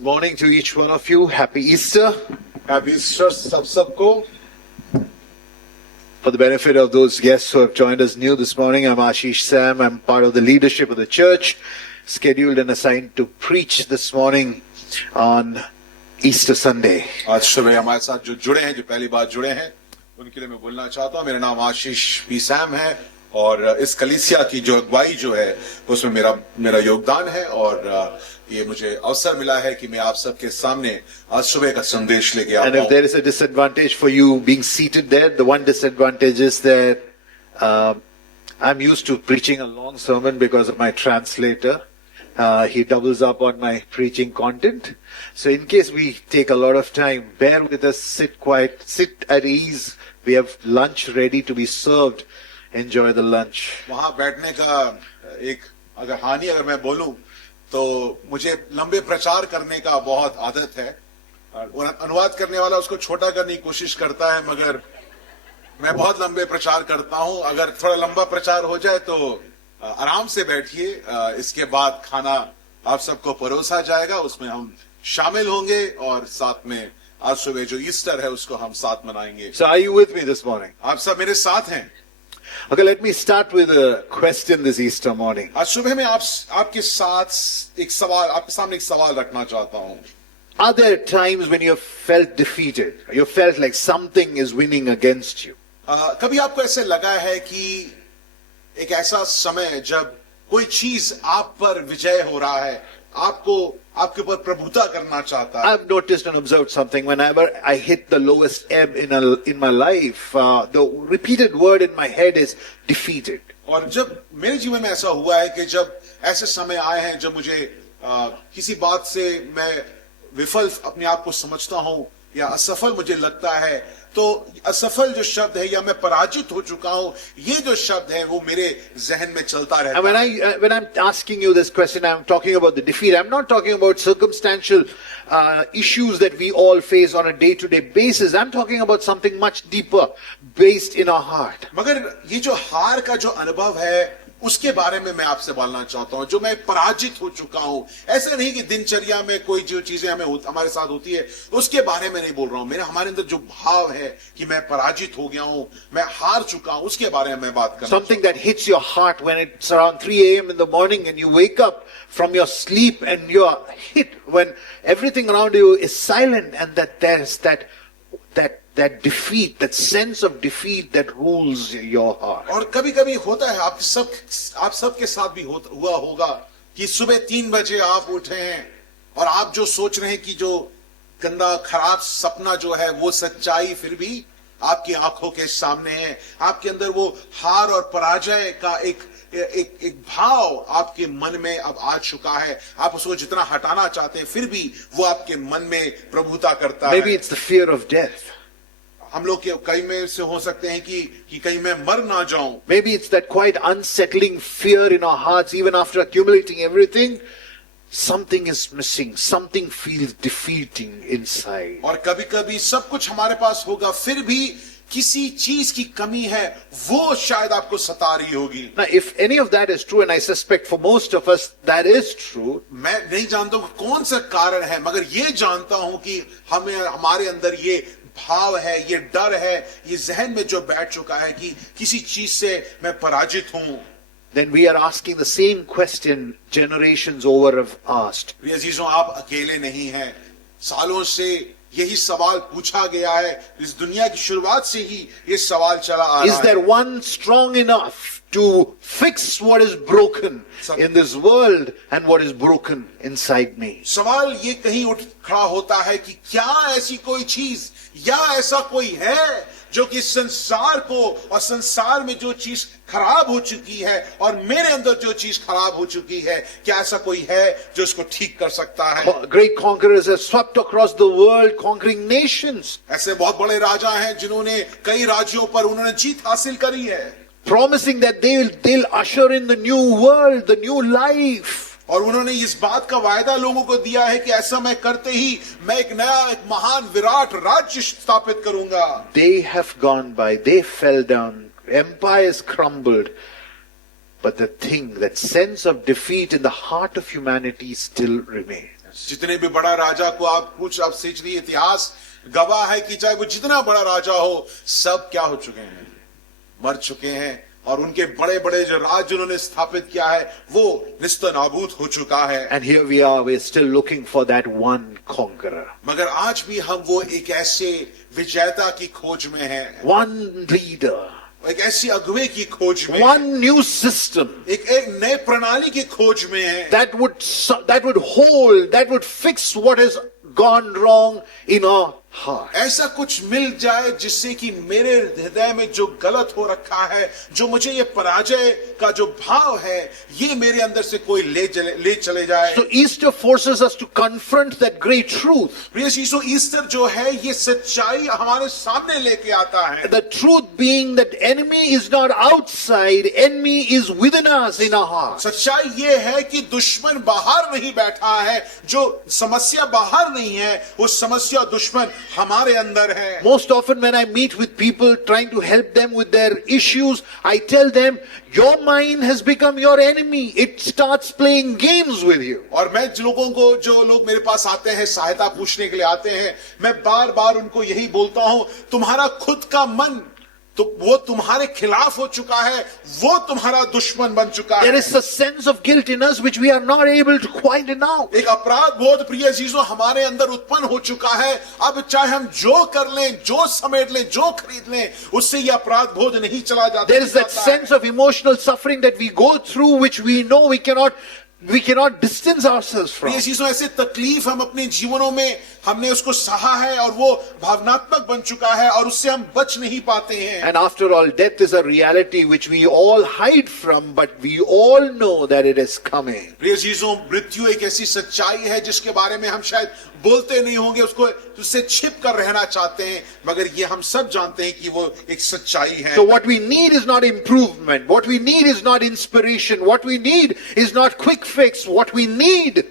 Good morning to each one of you. Happy Easter. Happy Easter सबको. For the benefit of those guests who have joined us new this morning, I'm Ashish Sam. I'm part of the leadership of the church, scheduled and assigned to preach this morning on Easter Sunday. आज सुबह हमारे साथ जो जुड़े हैं, जो पहली बार जुड़े हैं, उनके लिए मैं बोलना चाहता हूँ. मेरा नाम आशीष पी सैम है और इस कलीसिया की जो अगुवाई जो है उसमें मेरा योगदान है और ये मुझे अवसर मिला है कि मैं आप सबके सामने आज सुबह का संदेश लेके आता हूँ. And if there is a disadvantage for you being seated there, the one disadvantage is that I'm used to preaching a long sermon because of my translator. He doubles up on my preaching content. So in case we take a lot of time, bear with us, sit quiet, sit at ease. We have lunch ready to be served. Enjoy the lunch. वहाँ बैठने का एक अगर मैं बोलूं तो मुझे लंबे प्रचार करने का बहुत आदत है. अनुवाद करने वाला उसको छोटा करने की कोशिश करता है, मगर मैं बहुत लंबे प्रचार करता हूं. अगर थोड़ा लंबा प्रचार हो जाए तो आराम से बैठिए. इसके बाद खाना आप सबको परोसा जाएगा, उसमें हम शामिल होंगे और साथ में आज सुबह जो ईस्टर है उसको हम साथ मनाएंगे. So are you with me this morning? आप सब मेरे साथ हैं. Okay, let me start with a question this Easter morning. आज सुबह में आपके साथ एक सवाल, आपके सामने एक सवाल रखना चाहता हूं. Are there times when you have felt defeated? You felt like something is winning against you? कभी आपको ऐसे लगा है कि एक ऐसा समय जब कोई चीज आप पर विजय हो रहा है, आपके ऊपर प्रभुता करना चाहता है? I've noticed and observed something. Whenever I hit the lowest ebb in my life, the repeated word in my head is defeated. और जब मेरे जीवन में ऐसा हुआ है कि जब ऐसे समय आए हैं जब मुझे किसी बात से मैं विफल अपने आप को समझता हूं या असफल मुझे लगता है, तो असफल जो शब्द है या मैं पराजित हो चुका हूं, ये जो शब्द है वो मेरे जहन में चलता रहता है. And when I'm asking you this question, I'm talking about the defeat. I'm not talking about circumstantial issues that we all face on a day-to-day basis. I'm talking about something much deeper, based in our heart. मगर ये जो हार का जो अनुभव है उसके बारे में मैं आपसे बोलना चाहता हूं, जो मैं पराजित हो चुका हूं. ऐसा नहीं कि दिनचर्या में कोई जो चीजें हमारे साथ होती है उसके बारे में नहीं बोल रहा हूं. हमारे अंदर जो भाव है कि मैं पराजित हो गया हूं, मैं हार चुका हूं, उसके बारे में मैं बात करना. Something that hits your heart when it's around 3 a.m. in the morning and you wake up from your sleep and you're hit when everything around you is silent, and that there's that defeat, that sense of defeat that rules your heart. और कभी-कभी होता है, आप सबके साथ भी हुआ होगा कि सुबह 3 बजे आप उठे हैं और आप जो सोच रहे हैं कि जो गंदा खराब सपना जो है वो सच्चाई फिर भी आपकी आंखों के सामने है. आपके अंदर वो हार और पराजय का एक भाव आपके मन में अब आ चुका है. आप उसको जितना हटाना चाहते हैं फिर भी वो आपके मन में प्रभुता करता है. Maybe it's the fear of death. हम लोग के कई में से हो सकते हैं कि कहीं मैं मर ना जाऊं. Maybe it's that quite unsettling fear in our hearts, even after accumulating everything. Something is missing. Something feels defeating inside. और कभी-कभी सब कुछ हमारे पास होगा, फिर भी किसी चीज की कमी है, वो शायद आपको सता रही होगी. Now, if any of that is true, and I suspect for most of us that is true, मैं नहीं जानता हूं कौन सा कारण है, मगर ये जानता हूं कि हमारे अंदर ये भाव है, ये डर है, ये जहन में जो बैठ चुका है कि किसी चीज से मैं पराजित हूं. then we are asking the same question generations over have asked. अजीजों, आप अकेले नहीं हैं. सालों से यही सवाल पूछा गया है. इस दुनिया की शुरुआत से ही ये सवाल चला आ रहा है. Is there one strong enough to fix what is broken in this world and what is broken inside me? सवाल ये कहीं उठ खड़ा होता है कि क्या ऐसी कोई चीज या ऐसा कोई है जो कि संसार को और संसार में जो चीज खराब हो चुकी है और मेरे अंदर जो चीज खराब हो चुकी है, क्या ऐसा कोई है जो इसको ठीक कर सकता है? Great conquerors have swept across the world, conquering nations. ऐसे बहुत बड़े राजा हैं जिन्होंने कई राज्यों पर उन्होंने जीत हासिल करी है. Promising that they'll usher in the new world, the new life. और उन्होंने इस बात का वायदा लोगों को दिया है कि ऐसा मैं करते ही मैं एक महान विराट राज्य स्थापित करूंगा. They have gone by, they fell down, empires crumbled, but the sense of defeat in the heart of humanity still remains. जितने भी बड़ा राजा को आप कुछ अब हिस्ट्री इतिहास गवाह है कि चाहे वो जितना बड़ा राजा हो, सब क्या हो चुके हैं, मर चुके हैं, और उनके बड़े बड़े जो राज्य उन्होंने स्थापित किया है वो निस्तनाबूद हो चुका है। And here we are, we're still looking for that one conqueror. मगर आज भी हम वो एक ऐसे विजेता की खोज में हैं, One leader. एक ऐसी अगुवे की खोज में, One new system एक नए प्रणाली की खोज में है, that would hold, that would fix what has gone wrong in our heart. ऐसा कुछ मिल जाए जिससे कि मेरे हृदय में जो गलत हो रखा है, जो मुझे ये पराजय का जो भाव है, ये मेरे अंदर से कोई ले चले जाए। So Easter forces us to confront that great truth. प्रिय यीशु, ईस्टर जो है ये सच्चाई हमारे सामने लेके आता है। The truth being that enemy is not outside, enemy is within us in our heart. सच्चाई ये है कि दुश्मन बाहर नहीं बैठा है, जो समस्या बाहर नहीं है, वो समस्या दुश्मन हमारे अंदर है। Most often when I meet with people trying to help them with their issues, I tell them, your mind has become your enemy. It starts playing games with you. और मैं जो लोग मेरे पास आते हैं, सहायता पूछने के लिए आते हैं, मैं बार बार उनको यही बोलता हूं, तुम्हारा खुद का मन तो वो तुम्हारे खिलाफ हो चुका है, वो तुम्हारा दुश्मन बन चुका है। There is a sense of guilt in us which we are not able to quite denounce. एक अपराध बोध प्रिय चीजों हमारे अंदर उत्पन्न हो चुका है। अब चाहे हम जो कर लें, जो समेट लें, जो खरीद लें, उससे ये अपराध बोध नहीं चला जाता। There is that sense of emotional suffering that we go through which we know we cannot distance ourselves from. प्रिय चीजों, ऐसे तकलीफ हम अपने जीवनों में हमने उसको सहा है और वो भावनात्मक बन चुका है और उससे हम बच नहीं पाते हैं। And after all, death is a reality which we all hide from, but we all know that it is coming. प्रिय चीजों, मृत्यु एक ऐसी सच्चाई है जिसके बारे में हम शायद बोलते नहीं होंगे, उससे छिप कर रहना चाहते हैं, मगर ये हम सब जानते हैं कि वो एक सच्चाई है। So what we need is not improvement. What we need is not inspiration. What we need is not quick fix. What we need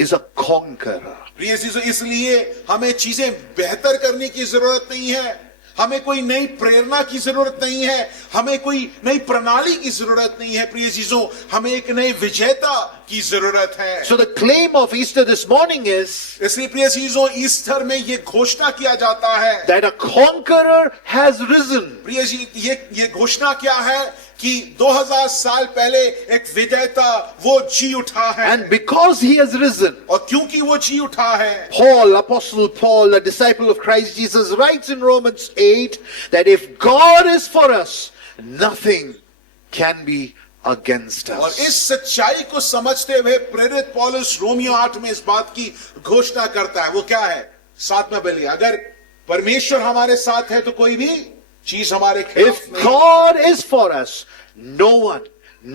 is a conqueror. प्रिय चीजों, इसलिए हमें चीजें बेहतर करने की जरूरत नहीं है, हमें कोई नई प्रेरणा की जरूरत नहीं है, हमें कोई नई प्रणाली की जरूरत नहीं है। प्रिय चीजों, हमें एक नए विजेता की जरूरत है। So the claim of Easter this morning is इसलिए प्रिय चीजों, ईस्टर में ये घोषणा किया जाता है that a conqueror has risen. प्रिय जी, ये घोषणा क्या है कि 2000 साल पहले एक विजेता वो जी उठा है। And because he has risen, और क्योंकि वो जी उठा है, Paul, Apostle Paul, a disciple of Christ Jesus, writes in Romans 8 that if God is for us, nothing can be against और us. इस सच्चाई को समझते हुए प्रेरित पौलुस रोमियो 8 में इस बात की घोषणा करता है। वो क्या है? 7वां बलिया, अगर परमेश्वर हमारे साथ है तो कोई भी चीज हमारे खिलाफ If नहीं। God is for us, no one,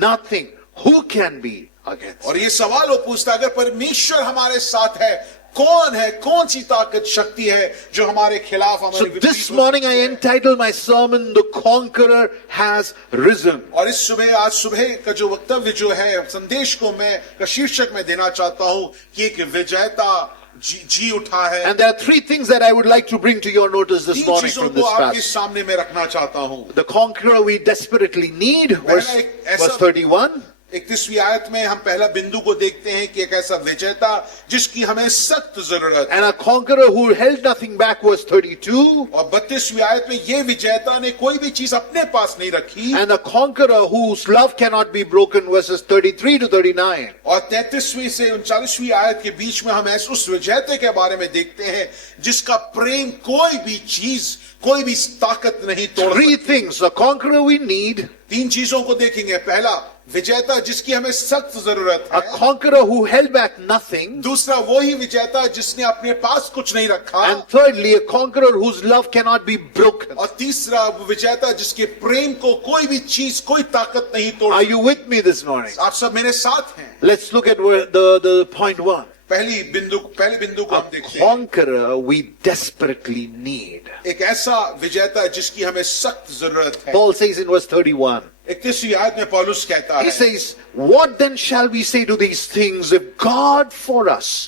nothing, who can be against us? और ये सवाल वो पूछता है, अगर परमेश्वर हमारे साथ है, कौन है, कौन सी ताकत शक्ति है जो हमारे खिलाफ So हमारे this morning I entitled my sermon, The Conqueror Has Risen. और इस सुबह, आज सुबह का जो वक्तव्य जो है, संदेश को मैं का शीर्षक में देना चाहता हूं कि एक विजेता जी उठा है। And there are three things that I would like to bring to your notice this तीन morning चीजों from को this आपके passage. सामने में रखना चाहता हूं। The conqueror we desperately need, verse पहला एक ऐसा- 31. 31वीं आयत में हम पहला बिंदु को देखते हैं कि एक ऐसा विजेता जिसकी हमें सख्त जरूरत है। And a conqueror who held nothing back, verse 32. और 32वीं आयत में ये विजेता ने कोई भी चीज अपने पास नहीं रखी। And a conqueror whose love cannot be broken, verses 33 to 39. और 33वीं से 39वीं आयत के बीच में हम ऐसे उस विजेते के बारे में देखते हैं जिसका प्रेम कोई भी चीज, कोई भी ताकत नहीं तोड़ Three सकती। things. The conqueror we need, तीन चीजों को देखेंगे। पहला, विजेता जिसकी हमें सख्त जरूरत a है। conqueror who held back nothing. दूसरा, वो ही विजेता जिसने अपने पास कुछ नहीं रखा। And thirdly, a conqueror whose love cannot be broken. और तीसरा, वो विजेता जिसके प्रेम को कोई भी चीज, कोई ताकत नहीं तोड़ Are सकती। you with me this morning? आप सब मेरे साथ हैं। Let's look at the point 1. पहले बिंदु को हम A देखते हैं। conqueror we desperately need. एक ऐसा विजेता जिसकी हमें सख्त जरूरत है। Paul says in verse 31. 31वीं आयत में पौलुस कहता He है, says, what then shall we say to these things? If God for us,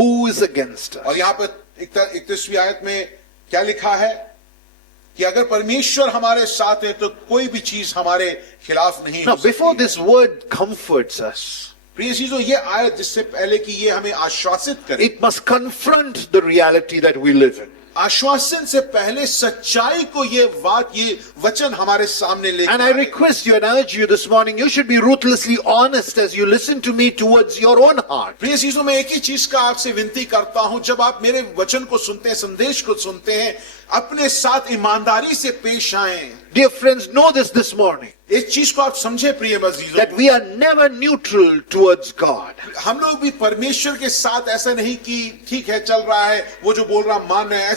who is against और us? यहाँ पर 31वीं आयत में क्या लिखा है कि अगर परमेश्वर हमारे साथ है तो कोई भी चीज हमारे खिलाफ नहीं Now, हो before सकती। this word comforts us, प्रिय चीजों, ये आयत जिससे पहले कि ये हमें आश्वासित करे, it must confront the reality that we live in. आश्वासन से पहले सच्चाई को ये बात, ये वचन हमारे सामने लेकर And I आए। request you and urge you this morning, you should be ruthlessly honest as you listen to me towards your own heart. प्रिय चीजों, मैं एक ही चीज का आपसे विनती करता हूं, जब आप मेरे वचन को सुनते हैं, संदेश को सुनते हैं, अपने साथ ईमानदारी से पेश आएं। Dear friends, know this morning, इस चीज को आप समझे प्रिय अजीजों, that we are never neutral towards God. हम लोग भी परमेश्वर के साथ ऐसा नहीं कि ठीक है चल रहा है, वो जो बोल रहा मान रहे हैं,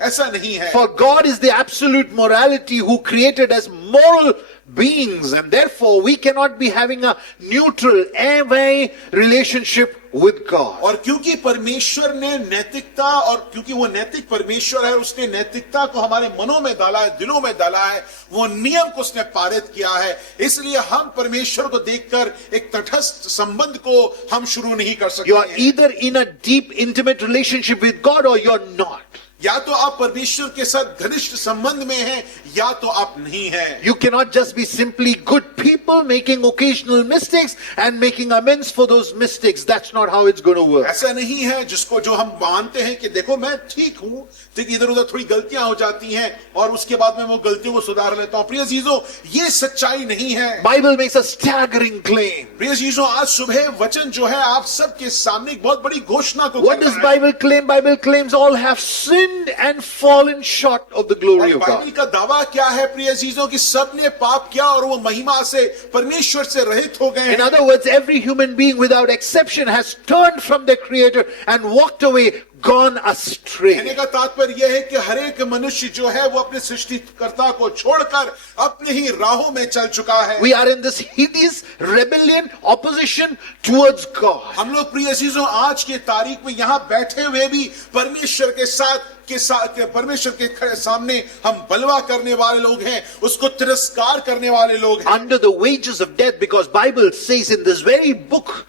ऐसा नहीं है। For God is the absolute morality who created us moral beings, and therefore we cannot be having a neutral away relationship with God. और क्योंकि परमेश्वर ने नैतिकता, और क्योंकि वो नैतिक परमेश्वर है, उसने नैतिकता को हमारे मनों में डाला है, दिलों में डाला है, वो नियम को उसने पारित किया है, इसलिए हम परमेश्वर को देखकर एक तटस्थ संबंध को हम शुरू नहीं कर सकते You are हैं। either in a deep intimate relationship with God or you're not. या तो आप परमेश्वर के साथ घनिष्ठ संबंध में हैं, या तो आप नहीं हैं। You cannot just be simply good people making occasional mistakes and making amends for those mistakes. That's not how it's going to work. ऐसा नहीं है जिसको जो हम मानते हैं कि देखो मैं ठीक हूं, ठीक इधर उधर थोड़ी गलतियां हो जाती हैं और उसके बाद में वो गलतियों को सुधार लेता हूं। प्रिय अजीजों, ये सच्चाई नहीं है। Bible makes a staggering claim. प्रिय अजीजों, आज सुबह वचन जो है आप सबके सामने एक बहुत बड़ी घोषणा को What कर does रहा है। Bible claim? Bible claims all have sinned and fallen short of the glory of Bible God. का दावा क्या है प्रिय अजीजों, कि सबने पाप किया और वो महिमा से, परमेश्वर से रहित हो गए In हैं। other words, every human being without exception has turned from their Creator and walked away, gone astray. कहने का तात्पर्य यह है कि हर एक मनुष्य जो है वो अपने सृष्टिकर्ता को छोड़कर अपने ही राहों में चल चुका है। We are in this hideous rebellion, opposition towards God. हम लोग प्रिय अजीजों आज की तारीख में यहाँ बैठे हुए भी परमेश्वर के साथ परमेश्वर के सामने हम बलवा करने वाले लोग हैं, उसको तिरस्कार करने वाले लोग हैं। Under the wages of death, because Bible says in this very book,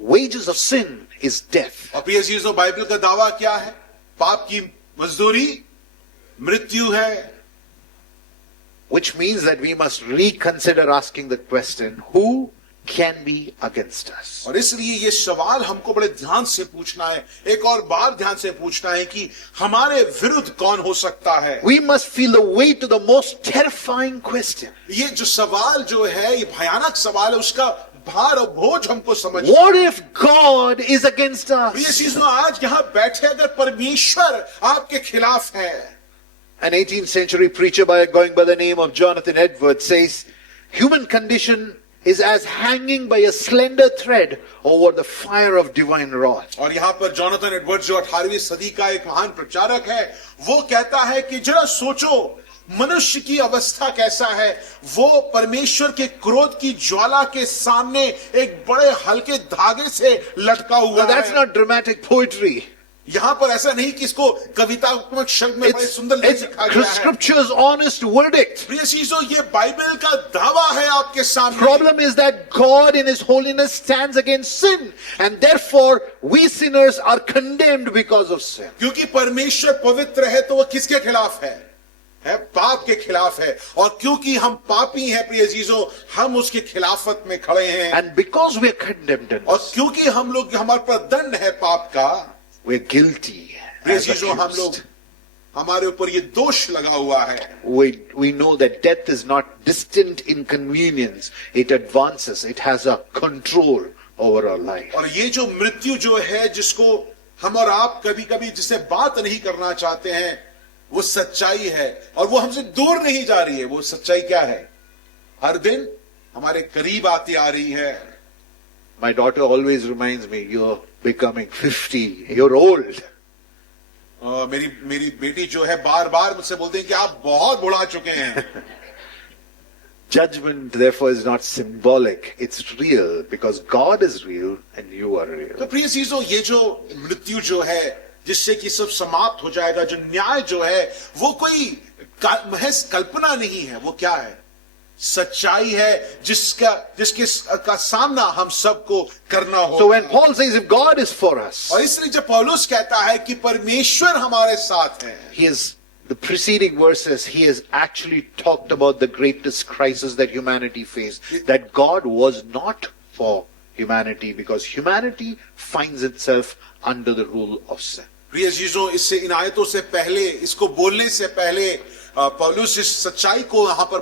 wages of sin is death. और प्रिय अजीजों, बाइबल का दावा क्या है? पाप की मजदूरी मृत्यु है। Which means that we must reconsider asking the question, who can be against us? और इसलिए ये सवाल हमको बड़े ध्यान से पूछना है, एक और बार ध्यान से पूछना है कि हमारे विरुद्ध कौन हो सकता है। We must feel the weight of the most terrifying question. ये जो सवाल जो है, ये भयानक सवाल है, उसका भार और बोझ हमको समझ। What if God is against us? ये चीज आज यहाँ बैठे अगर परमेश्वर आपके खिलाफ है। An 18th century preacher going by the name of Jonathan Edwards says, human condition is as hanging by a slender thread over the fire of divine wrath. और यहाँ पर जॉनथन एडवर्ड्स जो 18वीं सदी का एक महान प्रचारक है, वो कहता है कि जरा सोचो मनुष्य की अवस्था कैसा है, वो परमेश्वर के क्रोध की ज्वाला के सामने एक बड़े हल्के धागे से लटका हुआ Now that's है। not dramatic poetry. यहाँ पर ऐसा नहीं कि इसको कवितात्मक शब्द में बड़े सुंदर It's लिखा गया है। Scripture's honest verdict. प्रिय चीजों, ये बाइबल का दावा है आपके सामने। Problem is that God in His holiness stands against sin, and therefore we sinners are condemned because of sin. क्योंकि परमेश्वर पवित्र है तो वो किसके खिलाफ है? पाप के खिलाफ है। और क्योंकि हम पापी हैं प्रिय जीजों, हम उसके खिलाफत में खड़े हैं। And because we are condemned in और this, क्योंकि हम लोग, हमारे पर दंड है पाप का, we're guilty. प्रिय as जीजों, हम लोग, accused. हमारे ऊपर ये दोष लगा हुआ है। We know that death is not distant inconvenience. It advances. It has a control over our life. और ये जो मृत्यु जो है, जिसको हम और आप कभी कभी जिससे बात नहीं करना चाहते हैं, वो सच्चाई है और वो हमसे दूर नहीं जा रही है। वो सच्चाई क्या है? हर दिन हमारे करीब आती आ रही है। My daughter always reminds me, you're becoming 50. You're old. मेरी बेटी जो है बार बार मुझसे बोलते हैं कि आप बहुत बुढ़ा चुके हैं। Judgment, therefore, is not symbolic. It's real because God is real and you are real. तो प्रिय चीजों, ये जो मृत्यु जो है जिससे कि सब समाप्त हो जाएगा, जो न्याय जो है, वो कोई महज कल्पना नहीं है। वो क्या है? सच्चाई है जिसके का सामना हम सबको करना होगा। So when Paul says if God is for us, और इसलिए जब पौलुस कहता है कि परमेश्वर हमारे साथ है, the preceding verses, he has actually talked about the greatest crisis that humanity faced, that God was not for humanity because humanity finds itself under the rule of sin. प्रिय जीजों, इससे इन आयतों से पहले, इसको बोलने से पहले पौलुस इस सच्चाई को यहाँ पर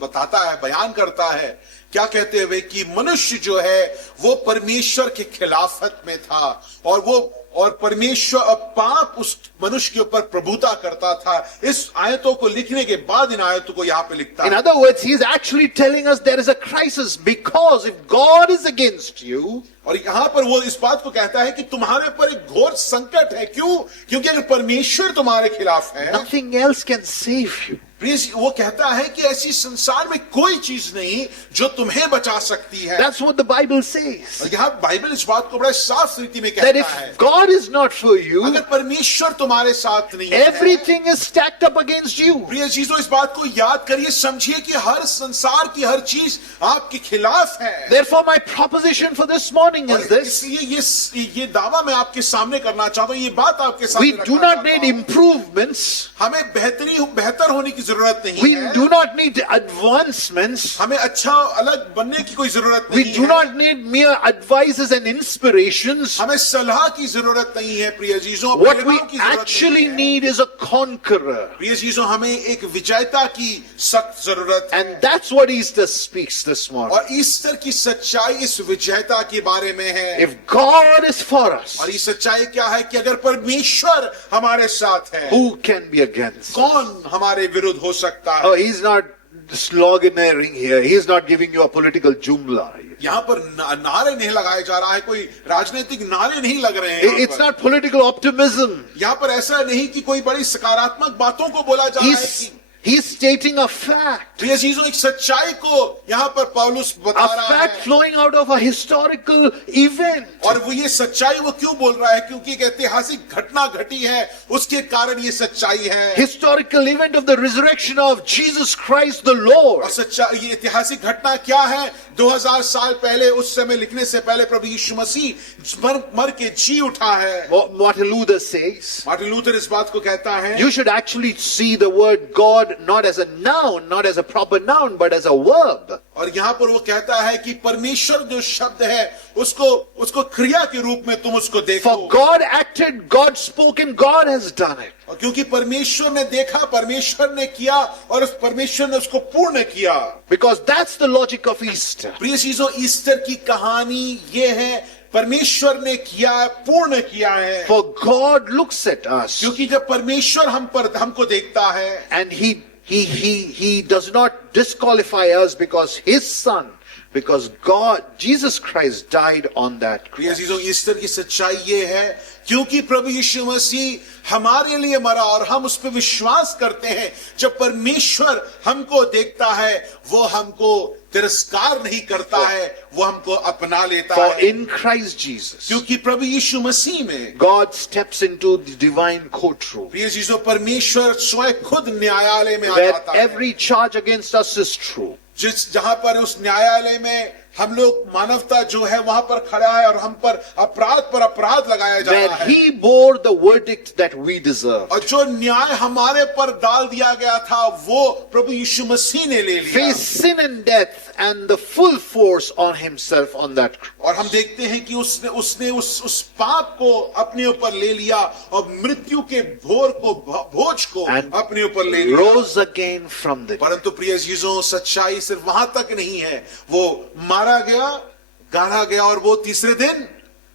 बताता है, बयान करता है। क्या कहते हुए कि मनुष्य जो है वो परमेश्वर के खिलाफत में था और परमेश्वर पाप उस मनुष्य के ऊपर प्रभुता करता था। इस आयतों को लिखने के बाद इन आयतों को यहाँ पे लिखता है। In other words, he is actually telling us there is a crisis because if God is against you, और यहाँ पर वो इस बात को कहता है कि तुम्हारे पर एक घोर संकट है। क्यों? क्योंकि अगर परमेश्वर तुम्हारे खिलाफ है, nothing else can save you. वो कहता है कि ऐसी संसार में कोई चीज नहीं जो तुम्हें बचा सकती है। That's what the Bible says. और यहाँ बाइबल इस बात को बड़ा साफ रीति में That कहता है, if God is not for you, अगर परमेश्वर तुम्हारे साथ नहीं है, everything is stacked up against you. प्रिय चीजों, इस बात को याद करिए, समझिए कि हर संसार की हर चीज आपके खिलाफ है। Therefore, my proposition for this morning is this: इसलिए ये दावा मैं आपके सामने करना चाहता हूँ, ये बात आपके सामने we do not need improvements. हमें बेहतर होने की जरूरत नहीं We है। do not need advancements. हमें अच्छा अलग बनने की कोई जरूरत We नहीं do है। not need mere advices and inspirations. हमें सलाह की जरूरत नहीं है प्रिय चीजों। What we actually need is a conqueror. प्रिय चीजों, हमें एक विजेता की सख्त जरूरत है। And that's what Easter speaks this morning. और ईस्टर की सच्चाई इस विजेता के बारे में है। If God is for us, और ये सच्चाई क्या है कि अगर परमेश्वर हमारे साथ है, who can be against? कौन हमारे विरुद्ध हो सकता है? Oh, he's not sloganeering here. He's not giving you a political jumla. यहाँ पर नारे नहीं लगाए जा रहा है, कोई राजनीतिक नारे नहीं लग रहे हैं। It's not political optimism. यहाँ पर ऐसा नहीं कि कोई बड़ी सकारात्मक बातों को बोला जा रहा है कि He's stating a fact. ये चीजों एक सच्चाई को यहाँ पर पौलुस बता A रहा fact है। flowing out of a historical event. और वो ये सच्चाई वो क्यों बोल रहा है? क्योंकि एक ऐतिहासिक घटना घटी है, उसके कारण ये सच्चाई है। Historical event of the resurrection of Jesus Christ the Lord. और सच्चाई, ये ऐतिहासिक घटना क्या है? 2000 साल पहले, उस समय लिखने से पहले प्रभु यीशु मसीह मर के जी उठा है। Martin Luther says, Martin Luther इस बात को कहता है, you should actually see the word God not as a noun, not as a proper noun, but as a verb. और यहाँ पर वो कहता है कि परमेश्वर जो शब्द है उसको क्रिया के रूप में तुम उसको देखो। For God acted, God spoke, and God has done it. और क्योंकि परमेश्वर ने देखा, परमेश्वर ने किया और उस परमेश्वर ने उसको पूर्ण किया। Because that's the logic of Easter. प्रिय चीजों, ईस्टर की कहानी ये है, परमेश्वर ने किया, पूर्ण किया है। For God looks at us, क्योंकि जब परमेश्वर हमको देखता है, and he does not disqualify us because his son, because God, Jesus Christ died on that cross. प्रिय चीजों, ईस्टर की सच्चाई ये है क्योंकि प्रभु यीशु मसीह हमारे लिए मरा और हम उस पर विश्वास करते हैं। जब परमेश्वर हमको देखता है, वो हमको तिरस्कार नहीं करता है, वो हमको अपना लेता For है। in Christ Jesus, क्योंकि प्रभु यीशु मसीह में God steps into the divine courtroom, प्रिय चीजों, परमेश्वर स्वयं खुद न्यायालय में आ where जाता है। every charge against us is true. जहां पर उस न्यायालय में हम लोग, मानवता जो है वहां पर खड़ा है और हम पर अपराध लगाया जा Where रहा है। he bore the verdict that we deserve. और जो न्याय हमारे पर डाल दिया गया था, वो प्रभु यीशु मसीह ने ले लिया। Faced sin and death and the full force on himself on that cross. और हम देखते हैं कि उसने उस पाप को अपने ऊपर ले लिया और मृत्यु के बोझ को And अपने ऊपर ले लिया। rose again from the dead. परंतु प्रिय चीजों, सच्चाई सिर्फ वहां तक नहीं है, वो मारा गया, गाड़ा गया और वो तीसरे दिन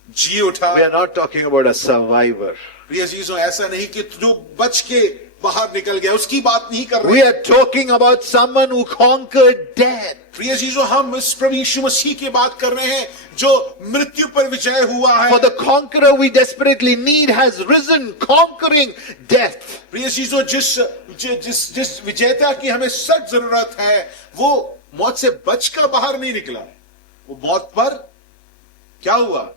जी उठा। We are not talking about a survivor. प्रिय चीजों, ऐसा नहीं कि जो बच के बाहर निकल गया, उसकी बात नहीं कर रहे। We are talking about someone who conquered death. प्रिय चीजों, हम इस प्रभु यीशु मसीह की बात कर रहे हैं जो मृत्यु पर विजय हुआ है। For the conqueror we desperately need has risen, conquering death. प्रिय चीजों, जिस विजेता की हमें सख्त जरूरत है, वो मौत से बचकर बाहर नहीं निकला, वो मौत पर क्या हुआ?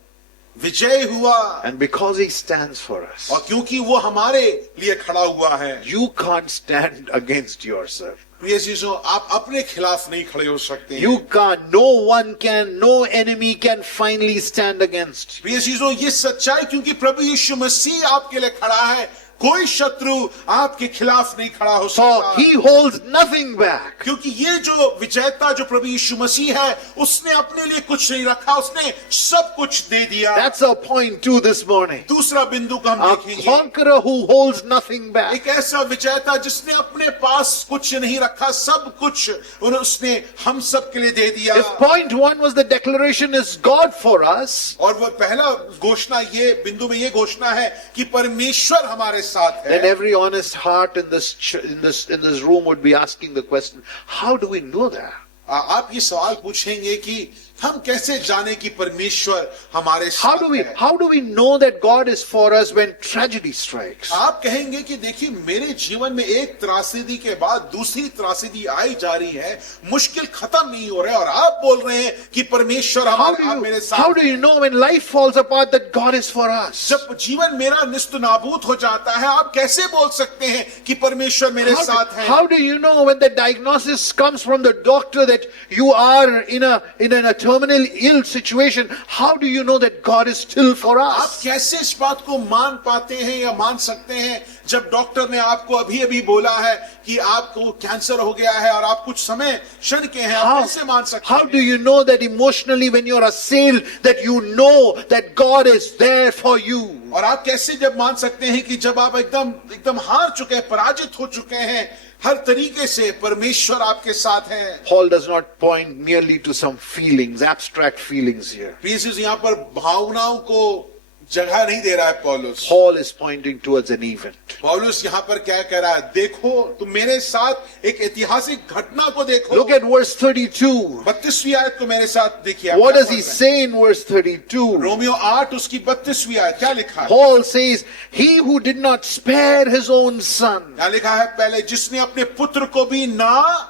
विजय हुआ। And because he stands for us, और क्योंकि वो हमारे लिए खड़ा हुआ है, you can't stand against yourself. प्रिय चीजों, आप अपने खिलाफ नहीं खड़े हो सकते। You can't. No one can. No enemy can finally stand against you. प्रिय चीजों, ये सच्चाई, क्योंकि प्रभु यीशु मसीह आपके लिए खड़ा है, कोई शत्रु आपके खिलाफ नहीं खड़ा हो For सकता, he holds nothing back. क्योंकि ये जो विजेता जो प्रभु यीशु मसीह है, उसने अपने लिए कुछ नहीं रखा, उसने सब कुछ दे दिया। That's our point too this morning. दूसरा बिंदु को हम A देखेंगे, conqueror who holds nothing back. एक ऐसा विजेता जिसने अपने पास कुछ नहीं रखा, सब कुछ उसने हम सब के लिए दे दिया। If point one was the declaration is God for us, और वो पहला घोषणा ये बिंदु में ये घोषणा है कि परमेश्वर हमारे साथ then है, every honest heart in this room would be asking the question, how do we know that? आप ये सवाल पूछेंगे कि हम कैसे जाने कि परमेश्वर हमारे How साथ है? how do we know that God is for us when tragedy strikes? आप कहेंगे कि देखिए मेरे जीवन में एक त्रासदी के बाद दूसरी त्रासदी आई जा रही है, मुश्किल खत्म नहीं हो रहा है, और आप बोल रहे हैं कि परमेश्वर मेरे साथ। How do you know when life falls apart that God is for us? जब जीवन मेरा निस्त नाबूद हो जाता है, आप कैसे बोल सकते हैं कि परमेश्वर मेरे साथ है? How do you know when the diagnosis comes from the doctor that you are in a terminal ill situation? How do you know that God is still for आप us? कैसे इस बात को मान पाते हैं या मान सकते हैं जब डॉक्टर ने आपको अभी बोला है कि आपको कैंसर हो गया है और आप कुछ समय क्षण के हैं? आप कैसे मान सकते How हैं? do you know that emotionally when you're assailed that you know that God is there for you? और आप कैसे जब मान सकते हैं कि जब आप एकदम हार चुके हैं, पराजित हो चुके हैं, हर तरीके से परमेश्वर आपके साथ है? Paul does not point merely to some feelings, abstract feelings here. Please यहाँ पर भावनाओं को जगह नहीं दे रहा है पौलुस। Paul is pointing towards an event. पौलुस यहाँ पर क्या कह रहा है? देखो, तुम मेरे साथ एक ऐतिहासिक घटना को देखो। Look at verse 32. 32वीं आयत को मेरे साथ देखिए। What does he say in verse 32? Romeo 8 उसकी 32वीं आयत क्या लिखा है? Paul says, he who did not spare his own son, क्या लिखा है? पहले जिसने अपने पुत्र को भी ना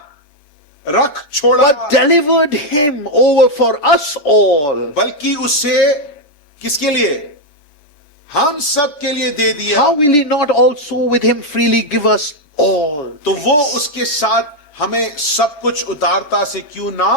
रख छोड़ा, but delivered him over for us all. बल्कि उसे किसके लिए? हम सब के लिए दे दिया। How will he not also with him freely give us all? तो वो उसके साथ हमें सब कुछ उदारता से क्यों ना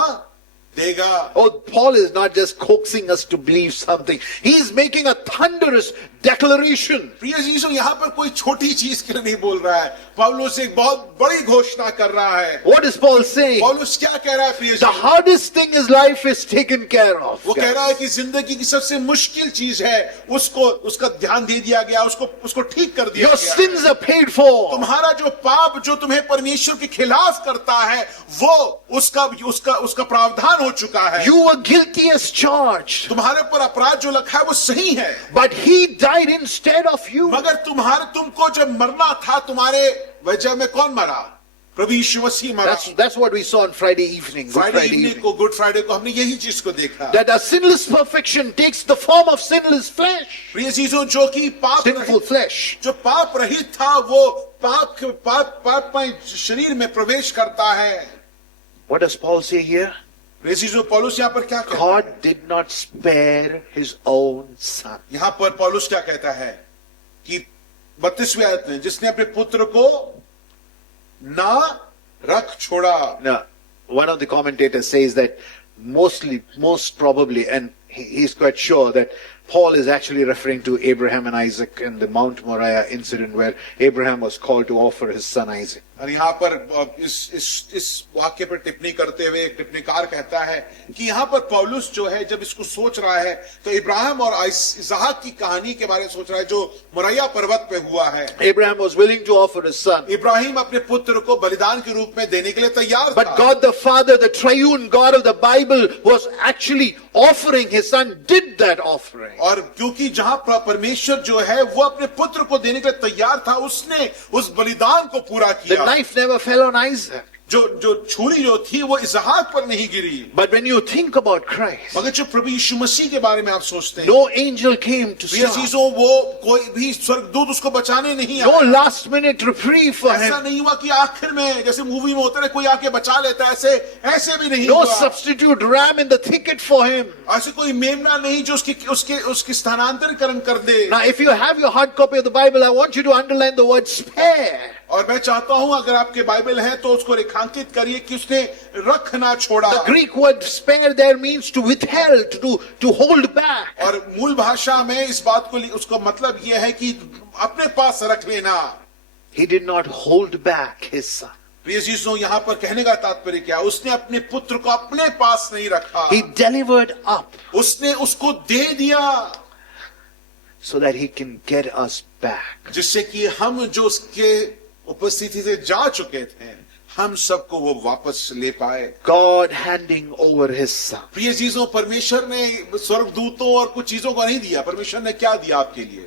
देगा? Oh, Paul is not just coaxing us to believe something. He is making a thunderous declaration. प्रिय यीशु यहाँ पर कोई छोटी चीज के लिए नहीं बोल रहा है, पौलुस एक बहुत बड़ी घोषणा कर रहा है। What is Paul saying? पौलुस क्या कह रहा है प्रिय The Yeshu? hardest thing is life is taken care of. वो कह रहा है कि जिंदगी की सबसे मुश्किल चीज है, उसका ध्यान दे दिया गया, उसको ठीक कर दिया Your गया। sins are paid for. तुम्हारा जो पाप जो तुम्हें परमेश्वर के खिलाफ करता है, वो उसका प्रावधान हो चुका है। You were guilty as charged, तुम्हारे पर अपराध जो लिखा है वो सही है, but he died instead of you. मगर तुमको जब मरना था, तुम्हारे वजह में कौन मरा? प्रभु यीशु मसीह मरा। That's what we saw on Friday evening. Good Friday Friday evening evening. को, गुड फ्राइडे को हमने यही चीज को देखा। That a sinless perfection takes the form of sinless flesh. प्रिय चीजों, जो कि Sinful flesh. जो पाप रहित था, वो पाप में शरीर में प्रवेश करता है। What does Paul say here? प्रिय चीजों, पौलुस यहाँ पर क्या कहता है? God did not spare his own son. यहाँ पर पौलुस क्या कहता है कि 32वीं आयत में, जिसने अपने पुत्र को ना रख छोड़ा। Now, one of the commentators says that most probably, and he's quite sure that Paul is actually referring to Abraham and Isaac in the Mount Moriah incident where Abraham was called to offer his son Isaac. और यहाँ पर इस वाक्य पर टिप्पणी करते हुए एक टिप्पणीकार कहता है कि यहाँ पर पौलुस जो है जब इसको सोच रहा है तो इब्राहिम और इसहाक की कहानी के बारे में सोच रहा है जो मोरिया पर्वत पे हुआ है। Abraham was willing to offer his son. Ibrahim अपने पुत्र को बलिदान के रूप में देने के लिए तैयार था। But God the Father, the triune God of the Bible, was actually offering his son, did that offering. और क्योंकि जहां परमेश्वर जो है वो अपने पुत्र को देने के लिए तैयार था, उसने उस बलिदान को पूरा The किया। knife never fell on Isaac. जो छुरी जो थी वो इसहाक पर नहीं गिरी। But when you think about Christ, मगर जो प्रभु यीशु मसीह के बारे में आप सोचते हैं, no angel came to प्रिय stop. चीजों, वो कोई भी स्वर्गदूत उसको बचाने नहीं No आया। last minute reprieve for ऐसा him. नहीं हुआ कि आखिर में जैसे मूवी में होता है कोई आके बचा लेता है, ऐसे भी नहीं No हुआ। substitute ram in the thicket for him. ऐसे कोई मेमना नहीं जो उसकी स्थानांतरीकरण कर दे। Now, if you have your hard copy of the Bible, I want you to underline the word spare. और मैं चाहता हूं अगर आपके बाइबल है तो उसको रेखांकित करिए कि उसने रख ना छोड़ा। The Greek word spare there means to withheld, to hold back. और मूल भाषा में इस बात को उसका मतलब यह है कि अपने पास रख लेना। He did not hold back his son. प्रिय चीजों, यहाँ पर कहने का तात्पर्य क्या? उसने अपने पुत्र को अपने पास नहीं रखा, He delivered up उसने उसको दे दिया, so that he can get us back. जिससे कि हम जो उसके उपस्थिति से जा चुके थे, हम सबको वो वापस ले पाए। God handing over his son. प्रिय चीजों, परमेश्वर ने स्वर्गदूतों और कुछ चीजों को नहीं दिया। परमेश्वर ने क्या दिया आपके लिए?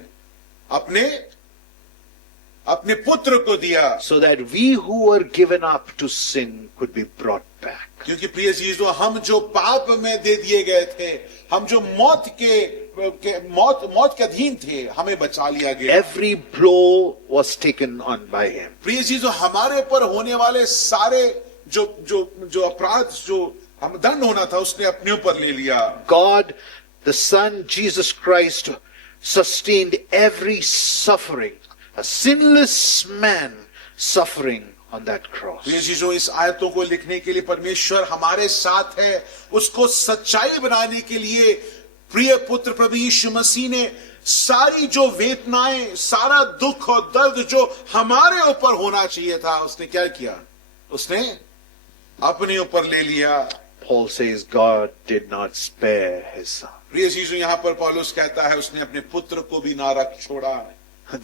अपने पुत्र को दिया, So that we who were given up to sin could be brought back. क्योंकि प्रिय चीजों, हम जो पाप में दे दिए गए थे, हम जो मौत के अधीन थे, हमें बचा लिया गया। Every blow was taken on by him. प्रिय चीजों, हमारे पर होने वाले सारे जो अपराध, जो हम दंड होना था, उसने अपने ऊपर ले लिया। God, the Son, Jesus Christ, sustained every suffering. A sinless man suffering on that cross. प्रिय चीजों, इस आयतों को लिखने के लिए परमेश्वर हमारे साथ है। उसको सच्चाई बनाने के लिए प्रिय पुत्र प्रभु यीशु मसीह ने सारी जो वेदनाएं, सारा दुख और दर्द जो हमारे ऊपर होना चाहिए था, उसने क्या किया? उसने अपने ऊपर ले लिया। Paul says God did not spare his son. प्रिय चीजों, यहां पर पौलुस कहता है उसने अपने पुत्र को भी ना रख छोड़ा।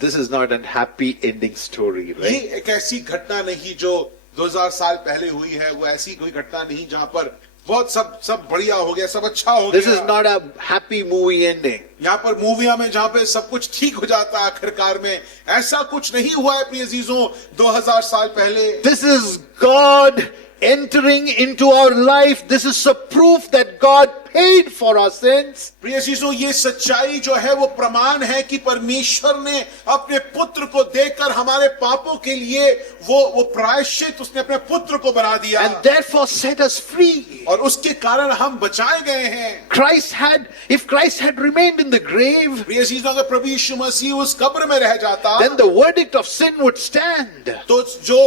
This is not a happy ending story, ये right? एक ऐसी घटना नहीं जो 2000 साल पहले हुई है। वो ऐसी कोई घटना नहीं जहां पर बहुत सब बढ़िया हो गया, सब अच्छा हो This is गया। not a happy movie ending. यहाँ पर मूविया में जहां पे सब कुछ ठीक हो जाता है आखिरकार में, ऐसा कुछ नहीं हुआ है प्रिय अजीजों 2000 साल पहले। This is God entering into our life. This is a proof that God paid for our sins. प्रिय चीजों, ये सच्चाई जो है वो प्रमाण है कि परमेश्वर ने अपने पुत्र को देकर हमारे पापों के लिए वो प्रायश्चित उसने अपने पुत्र को बना दिया, And therefore set us free. और उसके कारण हम बचाए गए हैं। If Christ had remained in the grave, प्रिय चीजों, अगर प्रभु यीशु मसीह उस कब्र में रह जाता, then the verdict of sin would stand. तो जो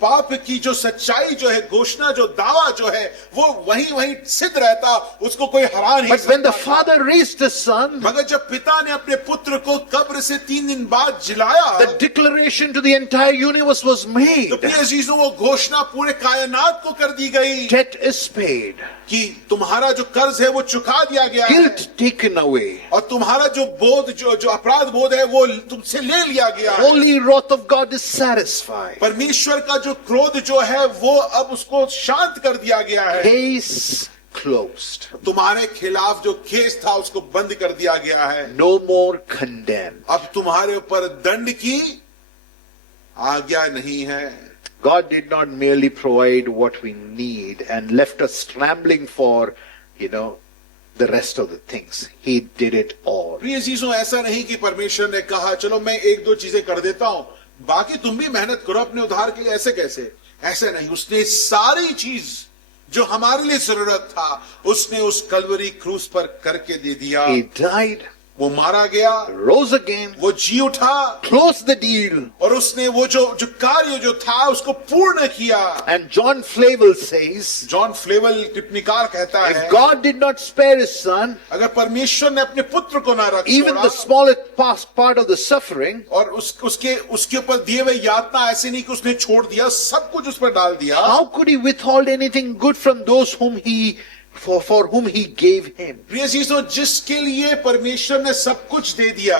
पाप की जो सच्चाई जो है, घोषणा जो दावा जो है, वो वहीं सिद्ध रहता, उसको कोई हरा नहीं But when the सकता। Father raised his son, मगर जब पिता ने अपने पुत्र को कब्र से 3 दिन बाद जिलाया, the declaration to the entire universe was made. तो प्रिय अजीजों, वो घोषणा पूरे कायनात को कर दी गई Debt is paid. कि तुम्हारा जो कर्ज है वो चुका दिया गया है, Guilt taken away. और तुम्हारा जो बोध जो अपराध बोध है वो तुमसे ले लिया गया है। Holy wrath of God is satisfied. परमेश्वर का जो क्रोध जो है वो अब उसको शांत कर दिया गया है। Case closed. तुम्हारे खिलाफ जो केस था उसको बंद कर दिया गया है। No more condemned. अब तुम्हारे ऊपर दंड की आज्ञा नहीं है। God did not merely provide what we need and left us scrambling for, the rest of the things. He did it all. प्रिय चीजों, ऐसा नहीं कि परमेश्वर ने कहा चलो मैं 1-2 चीजें कर देता हूं, बाकी तुम भी मेहनत करो अपने उद्धार के लिए। ऐसे कैसे? ऐसे नहीं, उसने सारी चीज जो हमारे लिए जरूरत था उसने उस कलवरी क्रूस पर करके दे दिया। He died, वो मारा गया, rose again, वो जी उठा, closed the deal. और उसने वो जो कार्य जो था उसको पूर्ण किया। And John Flavel says, John Flavel टिप्पणीकार कहता है, if God did not spare his son, अगर परमेश्वर ने अपने पुत्र को ना रख even छोड़ा, the smallest part of the suffering, और उसके ऊपर दिए हुए यातना ऐसे नहीं कि उसने छोड़ दिया, सब कुछ उस पर डाल दिया। how could he withhold anything good from those for whom he gave him? प्रिय चीजों, जिसके लिए परमेश्वर ने सब कुछ दे दिया,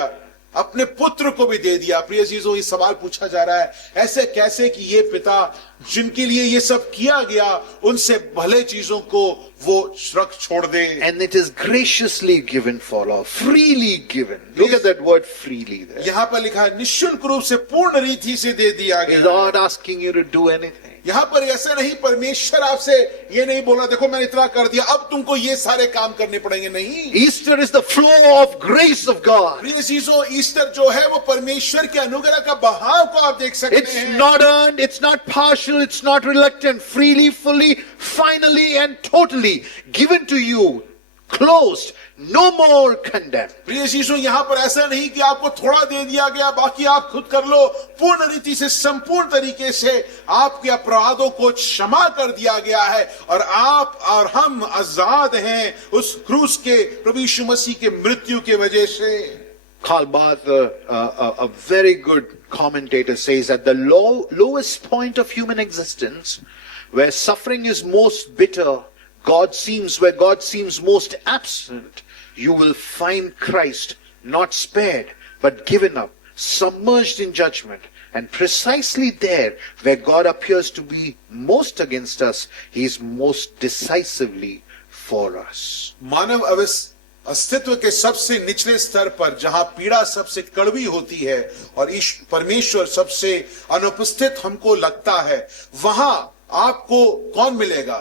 अपने पुत्र को भी दे दिया। प्रिय चीजों, ये सवाल पूछा जा रहा है, ऐसे कैसे कि ये पिता जिनके लिए ये सब किया गया, उनसे भले चीजों को वो रख छोड़ दे। And it is graciously given for all, freely given. Look at that word freely there. यहाँ पर लिखा है निःशुल्क रूप से पूर्ण रीति से दे दिया Is गया। God asking you to do anything? यहाँ पर ऐसा नहीं, परमेश्वर आपसे ये नहीं बोला देखो मैंने इतना कर दिया अब तुमको ये सारे काम करने पड़ेंगे, नहीं। Easter is the flow of grace of God. प्रिय चीजों, ईस्टर जो है वो परमेश्वर के अनुग्रह का बहाव को आप देख सकते It's हैं। not earned, it's not partial, it's not reluctant, freely, fully, finally and totally given to you closed, no more condemned. प्रिय यीशु, यहाँ पर ऐसा नहीं कि आपको थोड़ा दे दिया गया, बाकी आप खुद कर लो। पूर्ण रीति से, संपूर्ण तरीके से आपके अपराधों को क्षमा कर दिया गया है और आप और हम आजाद हैं उस क्रूस के, प्रभु यीशु मसीह के मृत्यु के वजह से। Karl Barth, a very good commentator, says at the lowest point of human existence, where suffering is most bitter, where God seems most absent, you will find Christ not spared, but given up, submerged in judgment. And precisely there, where God appears to be most against us, He is most decisively for us. मानव अस्तित्व के सबसे निचले स्तर पर, जहां पीड़ा सबसे कड़वी होती है और परमेश्वर सबसे अनुपस्थित हमको लगता है, वहां आपको कौन मिलेगा?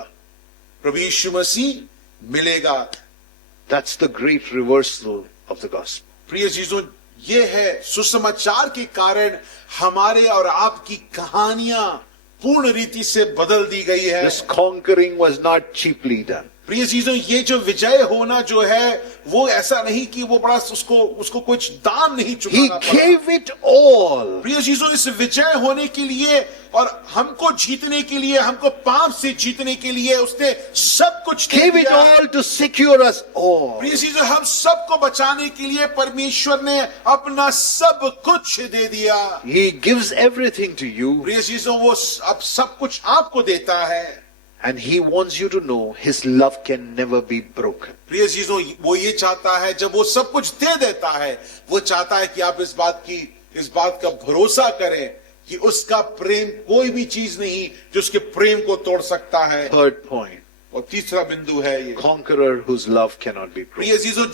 प्रभु यीशु मसीह मिलेगा। That's the great reversal of the gospel. प्रिय चीजों, ये है सुसमाचार के कारण हमारे और आपकी कहानियां पूर्ण रीति से बदल दी गई है। This conquering was not cheaply done. प्रिय चीजों, ये जो विजय होना जो है, वो ऐसा नहीं कि वो बड़ा उसको कुछ दाम नहीं He चुकाना पड़ा। gave it all. प्रिय चीजों, इस विजय होने के लिए और हमको जीतने के लिए, हमको पाप से जीतने के लिए उसने सब कुछ दे Gave it दिया। all to secure us all. प्रिय चीजों, हम सबको बचाने के लिए परमेश्वर ने अपना सब कुछ दे दिया। He gives everything to you, प्रिय चीजों, वो अब सब कुछ आपको देता है। and He wants you to know His love can never be broken. प्रिय चीजों, वो ये चाहता है, जब वो सब कुछ दे देता है, वो चाहता है कि आप इस बात का भरोसा करें कि उसका प्रेम कोई भी चीज नहीं जो उसके प्रेम को तोड़ सकता है। Third point, और तीसरा बिंदु है ये, conqueror whose love cannot be broken. प्रिय चीजों,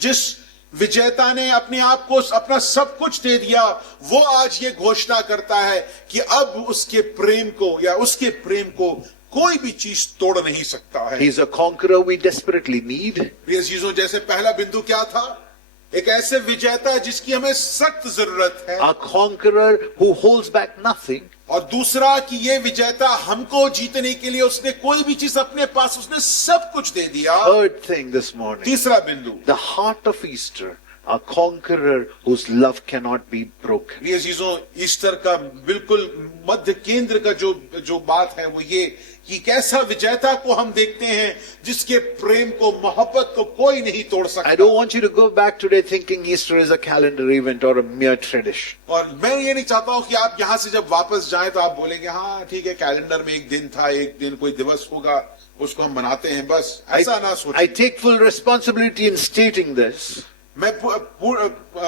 जिस विजेता ने अपने आप को अपना सब कुछ दे दिया, वो आज ये घोषणा करता है कि अब उसके प्रेम को कोई भी चीज तोड़ नहीं सकता है। He's a conqueror we desperately need. प्रिय चीजों, जैसे पहला बिंदु क्या था? एक ऐसे विजेता जिसकी हमें सख्त जरूरत है। A conqueror who holds back nothing. और दूसरा कि ये विजेता हमको जीतने के लिए उसने कोई भी चीज अपने पास, उसने सब कुछ दे दिया। Third thing this morning, तीसरा बिंदु, the heart of Easter, a conqueror whose love cannot be broken. प्रिय चीजों, ईस्टर का बिल्कुल मध्य केंद्र का जो बात है वो ये कि कैसा विजेता को हम देखते हैं जिसके प्रेम को, मोहब्बत को कोई नहीं तोड़ सकता। I don't want you to go back today thinking Easter is a calendar event or a mere tradition. और मैं ये नहीं चाहता हूं कि आप यहां से जब वापस जाएं तो आप बोलेंगे, हाँ ठीक है, कैलेंडर में एक दिन था, एक दिन कोई दिवस होगा, उसको हम मनाते हैं, बस ऐसा ना I सोचिए। take full responsibility in stating this, मैं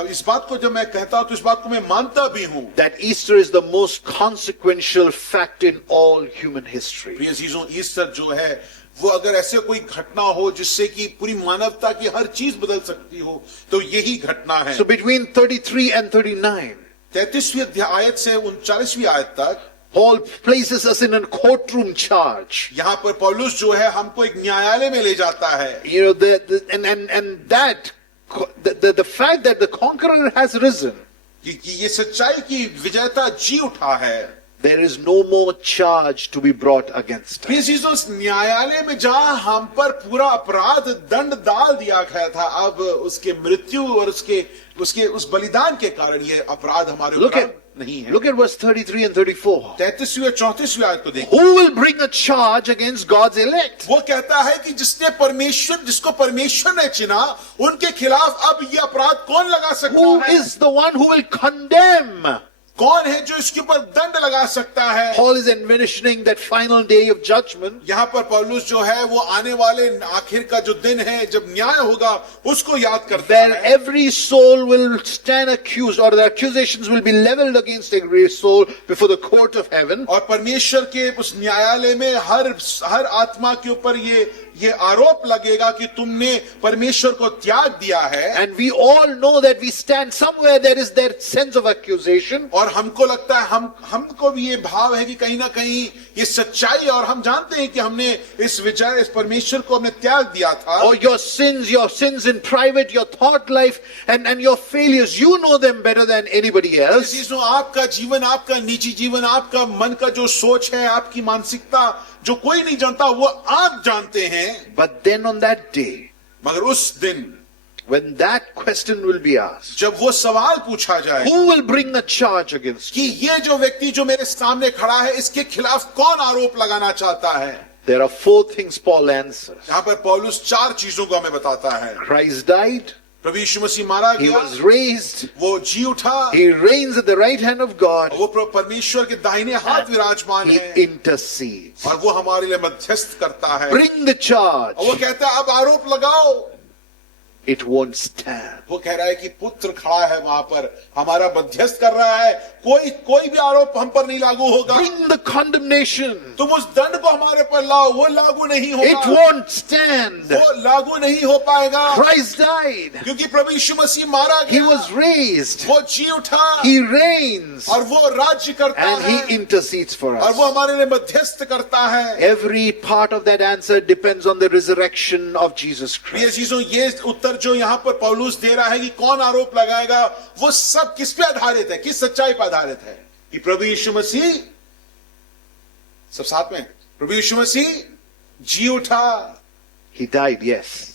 इस बात को जब मैं कहता हूं तो इस बात को मैं मानता भी हूं। that Easter is the most consequential fact in all human history. प्रिय चीजों, ईस्टर जो है वो अगर ऐसे कोई घटना हो जिससे कि पूरी मानवता की हर चीज बदल सकती हो, तो यही घटना है। So between 33 and 39, 33वीं आयत से 39वीं आयत तक Paul places us in a courtroom charge. यहाँ पर पौलुस जो है हमको एक न्यायालय में ले जाता है। You know, the fact that the conqueror has risen, कि ये सच्चाई की विजेता जी उठा है। there is no more charge to be brought against us. प्रिय चीजों, उस न्यायालय में जहां हम पर पूरा अपराध दंड डाल दिया गया था, अब उसके मृत्यु और उसके उस बलिदान के कारण ये अपराध हमारे ऊपर नहीं है। Look at verse 33 and 34. 33वीं और 34वीं आयत को देखिए। Who will bring a charge against God's elect? वो कहता है कि जिसको परमेश्वर ने चुना, उनके खिलाफ अब ये अपराध कौन लगा सकता Who है? is the one who will condemn? कौन है जो इसके ऊपर दंड लगा सकता है? Paul is envisioning that final day of judgment, यहाँ पर पौलुस जो है वो आने वाले आखिर का जो दिन है जब न्याय होगा उसको याद करता where है, every soul will stand accused, or the accusations will be leveled against every soul before the court of heaven. और परमेश्वर के उस न्यायालय में हर आत्मा के ऊपर ये आरोप लगेगा कि तुमने परमेश्वर को त्याग दिया है। And we all know that we stand somewhere, there is that sense of accusation. और हमको लगता है हमको भी ये भाव है कि कहीं ना कहीं ये सच्चाई, और हम जानते हैं कि हमने इस परमेश्वर को हमने त्याग दिया था। Or your sins in private, your thought life, and your failures, you know them better than anybody else. चीजों, आपका जीवन, आपका निजी जीवन, आपका मन का जो सोच है, आपकी मानसिकता जो कोई नहीं जानता, वो आप जानते हैं। But then on that day, मगर उस दिन when that question will be asked, जब वो सवाल पूछा जाए who will bring a charge against you? कि ये जो व्यक्ति जो मेरे सामने खड़ा है इसके खिलाफ कौन आरोप लगाना चाहता है, There are 4 things Paul answers. यहाँ पर पौलुस 4 चीजों को हमें बताता है। Christ died, प्रभु यीशु मसीह मारा he गया, was raised, वो जी उठा, he reigns at the right hand of God, वो परमेश्वर के दाहिने हाथ विराजमान he है intercedes. और वो हमारे लिए मध्यस्थ करता है। Bring the charge. और वो कहता है अब आरोप लगाओ। It won't stand. वो कह रहा है कि पुत्र खड़ा है वहां पर, हमारा मध्यस्थ कर रहा है, कोई भी आरोप हम पर नहीं लागू होगा। Bring the condemnation. तुम उस दंड को हमारे पर लाओ, वो लागू नहीं It होगा, won't stand. वो लागू नहीं हो पाएगा, Christ died. क्योंकि प्रभु यीशु मसीह मारा He गया, was raised. वो जी उठा, He reigns. और वो राज्य करता And है, he intercedes for और वो us. हमारे लिए मध्यस्थ करता है। Every part of that answer depends on the resurrection of Jesus ये Christ. चीजों, ये उत्तर जो यहाँ पर पौलुस दे रहा है कि कौन आरोप लगाएगा, वो सब किस पे आधारित है, किस सच्चाई पर आधारित है? कि प्रभु यीशु मसीह, सब साथ में, प्रभु यीशु मसीह जी उठा, He died, yes.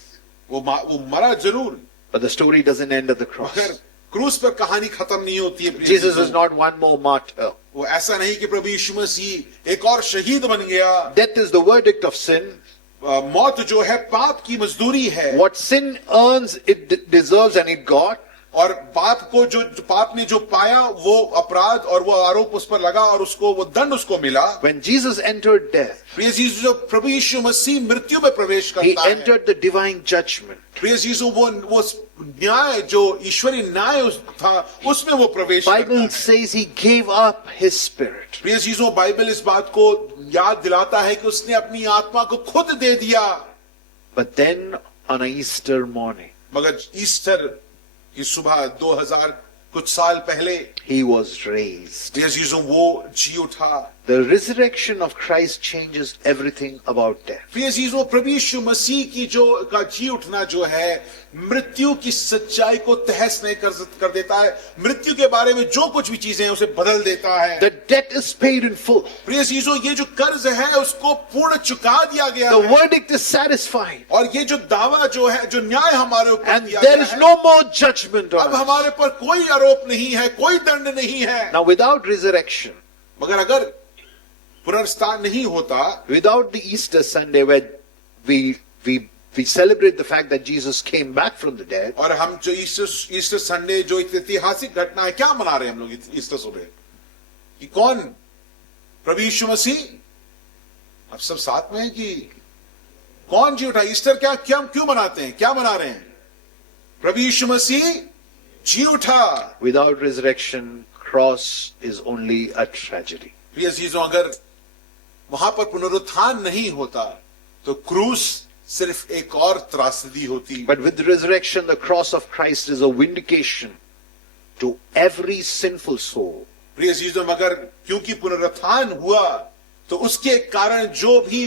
वो मरा जरूर, But the story doesn't end at the cross. मगर क्रूस पर कहानी खत्म नहीं होती है। प्रिय Jesus चीजों, is not one more martyr. वो ऐसा नहीं कि प्रभु यीशु मसीह एक और शहीद बन गया। Death is the verdict of sin. मौत जो है पाप की मजदूरी है, What sin earns, it deserves and it got. और पाप को जो पाप ने जो पाया वो अपराध और वो आरोप उस पर लगा और उसको वो दंड उसको मिला। When Jesus entered death, प्रिय चीजों, जो प्रभु यीशु मसीह मृत्यु में प्रवेश he करता है, entered the divine judgment. प्रिय चीजों, वो न्याय जो ईश्वरीय न्याय था उसमें वो प्रवेश करता Bible है। says he gave up his spirit. प्रिय चीजों, बाइबल इस बात को याद दिलाता है कि उसने अपनी आत्मा को खुद दे दिया। But then on a Easter morning, मगर ईस्टर की सुबह 2000 कुछ साल पहले he was raised. प्रिय चीजों, वो जी उठा। The resurrection of Christ changes everything about death. प्रिय चीजों, प्रभु यीशु मसीह की जो का जी उठना जो है मृत्यु की सच्चाई को तहस नहीं कर देता है। मृत्यु के बारे में जो कुछ भी चीजें हैं उसे बदल देता है। The debt is paid in full. प्रिय चीजों, ये जो कर्ज है उसको पूर्ण चुका दिया गया The है, verdict is satisfied. और ये जो दावा जो है, जो न्याय हमारे ऊपर And दिया there गया is है, no more judgment अब on us. हमारे पर कोई आरोप नहीं है, कोई दंड नहीं है। Now without resurrection, मगर अगर पुनर्स्थान नहीं होता, without the Easter Sunday where we celebrate the fact that Jesus came back from the dead, और हम जो ईस्टर संडे जो एक ऐतिहासिक घटना है, क्या मना रहे हैं हम लोग ईस्टर सुबह? कि कौन? प्रभु यीशु मसीह। अब सब साथ में है कि कौन जी उठा? ईस्टर क्यों मनाते हैं? क्या मना रहे हैं? प्रभु यीशु मसीह जी उठा। without resurrection, cross is only a tragedy. प्रिय चीजों, अगर वहां पर पुनरुत्थान नहीं होता तो क्रूस सिर्फ एक और त्रासदी होती। But with the resurrection, the cross of Christ is a vindication to every sinful soul. प्रिय चीजों, मगर क्योंकि पुनरुत्थान हुआ तो उसके कारण जो भी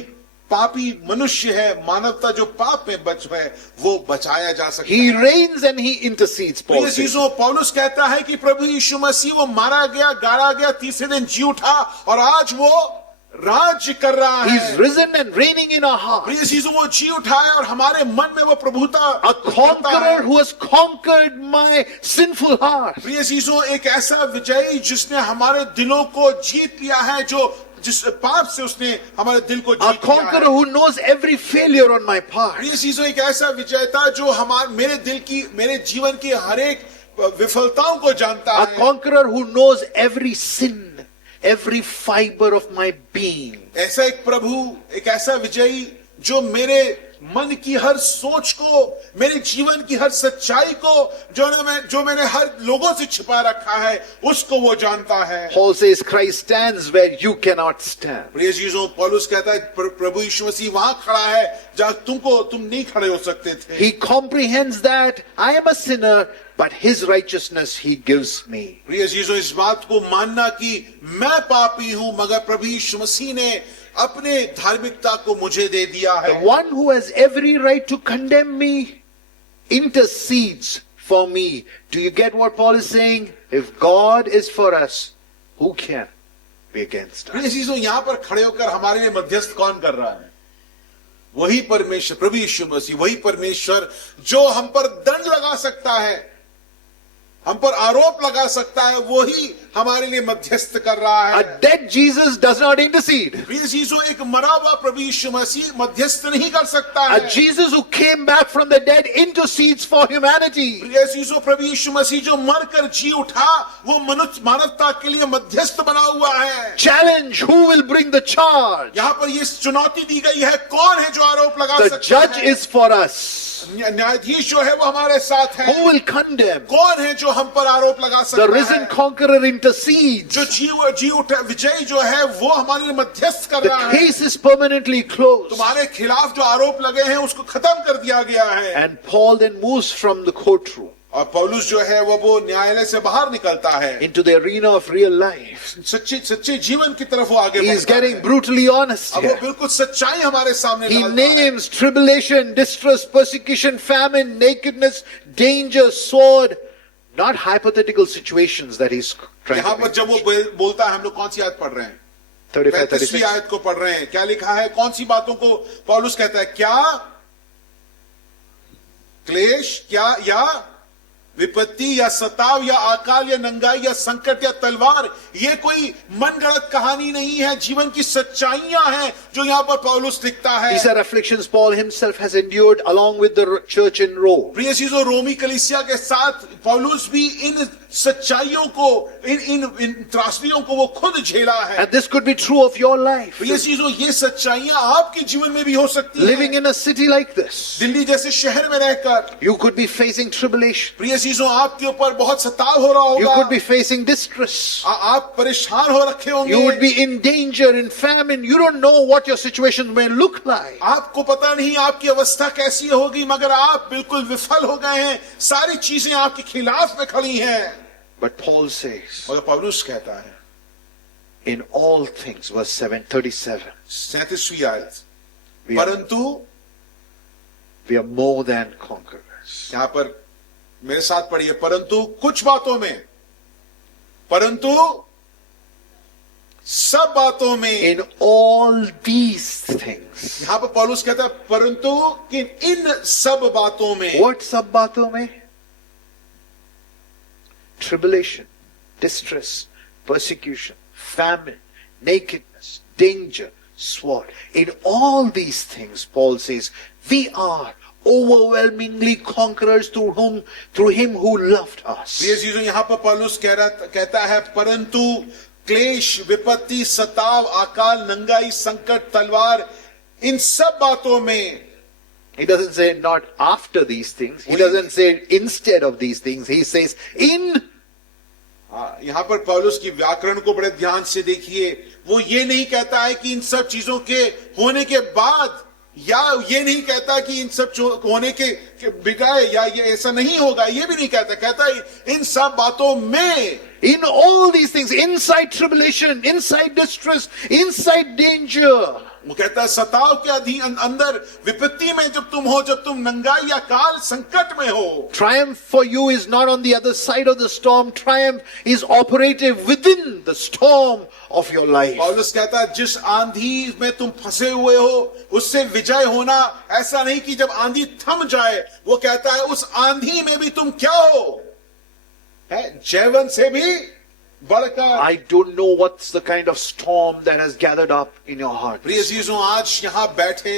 पापी मनुष्य है, मानवता जो पाप में बच है, वो बचाया जा सकता He है। reigns and he intercedes, Paul प्रिय says. चीजों, पौलुस कहता है कि प्रभु यीशु मसीह वो मारा गया, गाड़ा गया, तीसरे दिन जी उठा और आज वो राज्य कर रहा He's है। risen and reigning in our heart. प्रिय चीजों, वो जी उठा है और हमारे मन में वो प्रभुता A conqueror who has conquered my sinful heart. प्रिय चीजों, एक ऐसा विजयी जिसने हमारे दिलों को जीत लिया है, जो जिस पाप से उसने हमारे दिल को A जीत लिया conqueror है। who knows every failure on my part. प्रिय चीजों, एक ऐसा विजेता जो मेरे दिल की, मेरे जीवन की हर एक विफलताओं को जानता A है। conqueror who knows every sin, every fiber of my being. ऐसा एक प्रभु, एक ऐसा विजयी जो मेरे मन की हर सोच को, मेरे जीवन की हर सच्चाई को, जो मैंने हर लोगों से छिपा रखा है, उसको वो जानता है। Paul says Christ stands where you cannot stand. प्रिय चीजों, पौलुस कहता है प्रभु यीशु मसीह वहां खड़ा है जहां तुम नहीं खड़े हो सकते थे। He comprehends that I am a sinner, but his righteousness he gives me. प्रिय चीजों, इस बात को मानना कि मैं पापी हूं मगर प्रभु यीशु मसीह ने अपने धार्मिकता को मुझे दे दिया The है। one who has every right to condemn me intercedes for me. Do you get what Paul is saying? If God is for us, who can be against us? प्रिय चीजों, यहां पर खड़े होकर हमारे लिए मध्यस्थ कौन कर रहा है? वही परमेश्वर, प्रभु यीशु मसीह, वही परमेश्वर जो हम पर दंड लगा सकता है, हम पर आरोप लगा सकता है, वही हमारे लिए मध्यस्थ कर रहा है। A dead Jesus does not intercede. प्रिय यीशु, एक मरा हुआ प्रभु यीशु मसीह मध्यस्थ नहीं कर सकता A है। Jesus who came back from the dead intercedes for humanity. प्रिय यीशु, प्रभु यीशु मसीह जो मरकर जी उठा, वो मनुष्य मानवता के लिए मध्यस्थ बना हुआ है। Challenge, who will bring the charge? यहाँ पर ये चुनौती दी गई है, कौन है जो आरोप लगा The सकता judge है? is for us. न्यायाधीश जो है वो हमारे साथ है। Who will condemn? कौन है जो हम पर आरोप लगा सकता The है? risen conqueror intercedes. जो जी उठा विजयी जो है वो हमारे लिए मध्यस्थ कर The रहा है। case is permanently closed. तुम्हारे खिलाफ जो आरोप लगे हैं उसको खत्म कर दिया गया है। And Paul then moves from the courtroom और पौलुस जो है वो न्यायालय से बाहर निकलता है, into the arena of real life. सच्चे जीवन की तरफ वो आगे He is बढ़ता getting है। brutally honest अब वो here. बिल्कुल सच्चाई हमारे सामने He डालता है। names tribulation, distress, persecution, famine, nakedness, danger, sword, not hypothetical situations that he's trying यहाँ to पर make. जब वो बोलता है, हम लोग कौन सी आयत पढ़ रहे हैं? 35, 35वीं 36. आयत को पढ़ रहे हैं। क्या लिखा है? कौन सी बातों को पौलुस कहता है? क्या क्लेश, क्या या विपत्ति या सताव या अकाल या नंगाई या संकट या तलवार, ये कोई मनगढ़ंत कहानी नहीं है, जीवन की सच्चाइयां हैं जो यहाँ पर पौलुस लिखता है। These are afflictions Paul himself has endured along with the church in Rome. प्रिय चीजों, रोमी कलीसिया के साथ पौलुस भी इन सच्चाइयों को, इन त्रासदियों को वो खुद झेला है। And this could be true of your life. प्रिय चीजों, ये सच्चाइयां आपके जीवन में भी हो सकती Living हैं। in a city like this, Delhi जैसे शहर में रहकर you could be facing tribulation. प्रिय चीजों, आपके ऊपर बहुत सताव हो रहा You होगा। could be facing distress. आप परेशान हो रखे होंगे। You would be in danger, in famine. You don't know what your situation may look like. आपको पता नहीं आपकी अवस्था कैसी होगी, मगर आप बिल्कुल विफल हो गए हैं, सारी चीजें आपके खिलाफ में खड़ी हैं। But Paul says, मगर पौलुस कहता है in all things, verse 37, 37वीं आयत, we are, परंतु we are more than conquerors. यहां पर मेरे साथ पढ़िए, परंतु कुछ बातों में, परंतु सब बातों में। In all these things. यहां पर पौलुस कहता है परंतु कि इन सब बातों में। What सब बातों में? Tribulation, distress, persecution, famine, nakedness, danger, sword. In all these things, Paul says, we are overwhelmingly conquerors through him who loved us. प्रिय चीजों, यहां पर पौलुस कहता है परंतु क्लेश, विपत्ति, सताव, अकाल, नंगाई, संकट, तलवार, इन सब बातों में। He doesn't say not after these things. He doesn't say instead of these things. He says in. यहां पर पौलुस की व्याकरण को बड़े ध्यान से देखिए। वो ये नहीं कहता है कि इन सब चीजों के होने के बाद, या ये नहीं कहता कि इन सब होने के बिगाए, या ये ऐसा नहीं होगा, ये भी नहीं कहता। कहता है इन सब बातों में। In all these things, inside tribulation, inside distress, inside danger. वो कहता है सताव के अधीन अंदर, विपत्ति में जब तुम हो, जब तुम नंगाई या काल संकट में हो। Triumph for you is not on the other side of the storm. Triumph is operative within the storm of your life. पौलुस कहता है जिस आंधी में तुम फंसे हुए हो, उससे विजय होना ऐसा नहीं कि जब आंधी थम जाए। वो कहता है उस आंधी में भी तुम क्या हो, है जैवन से भी बढ़कर। I don't know what's the kind of storm that has gathered up in your heart. प्रिय अजीजों, आज यहां बैठे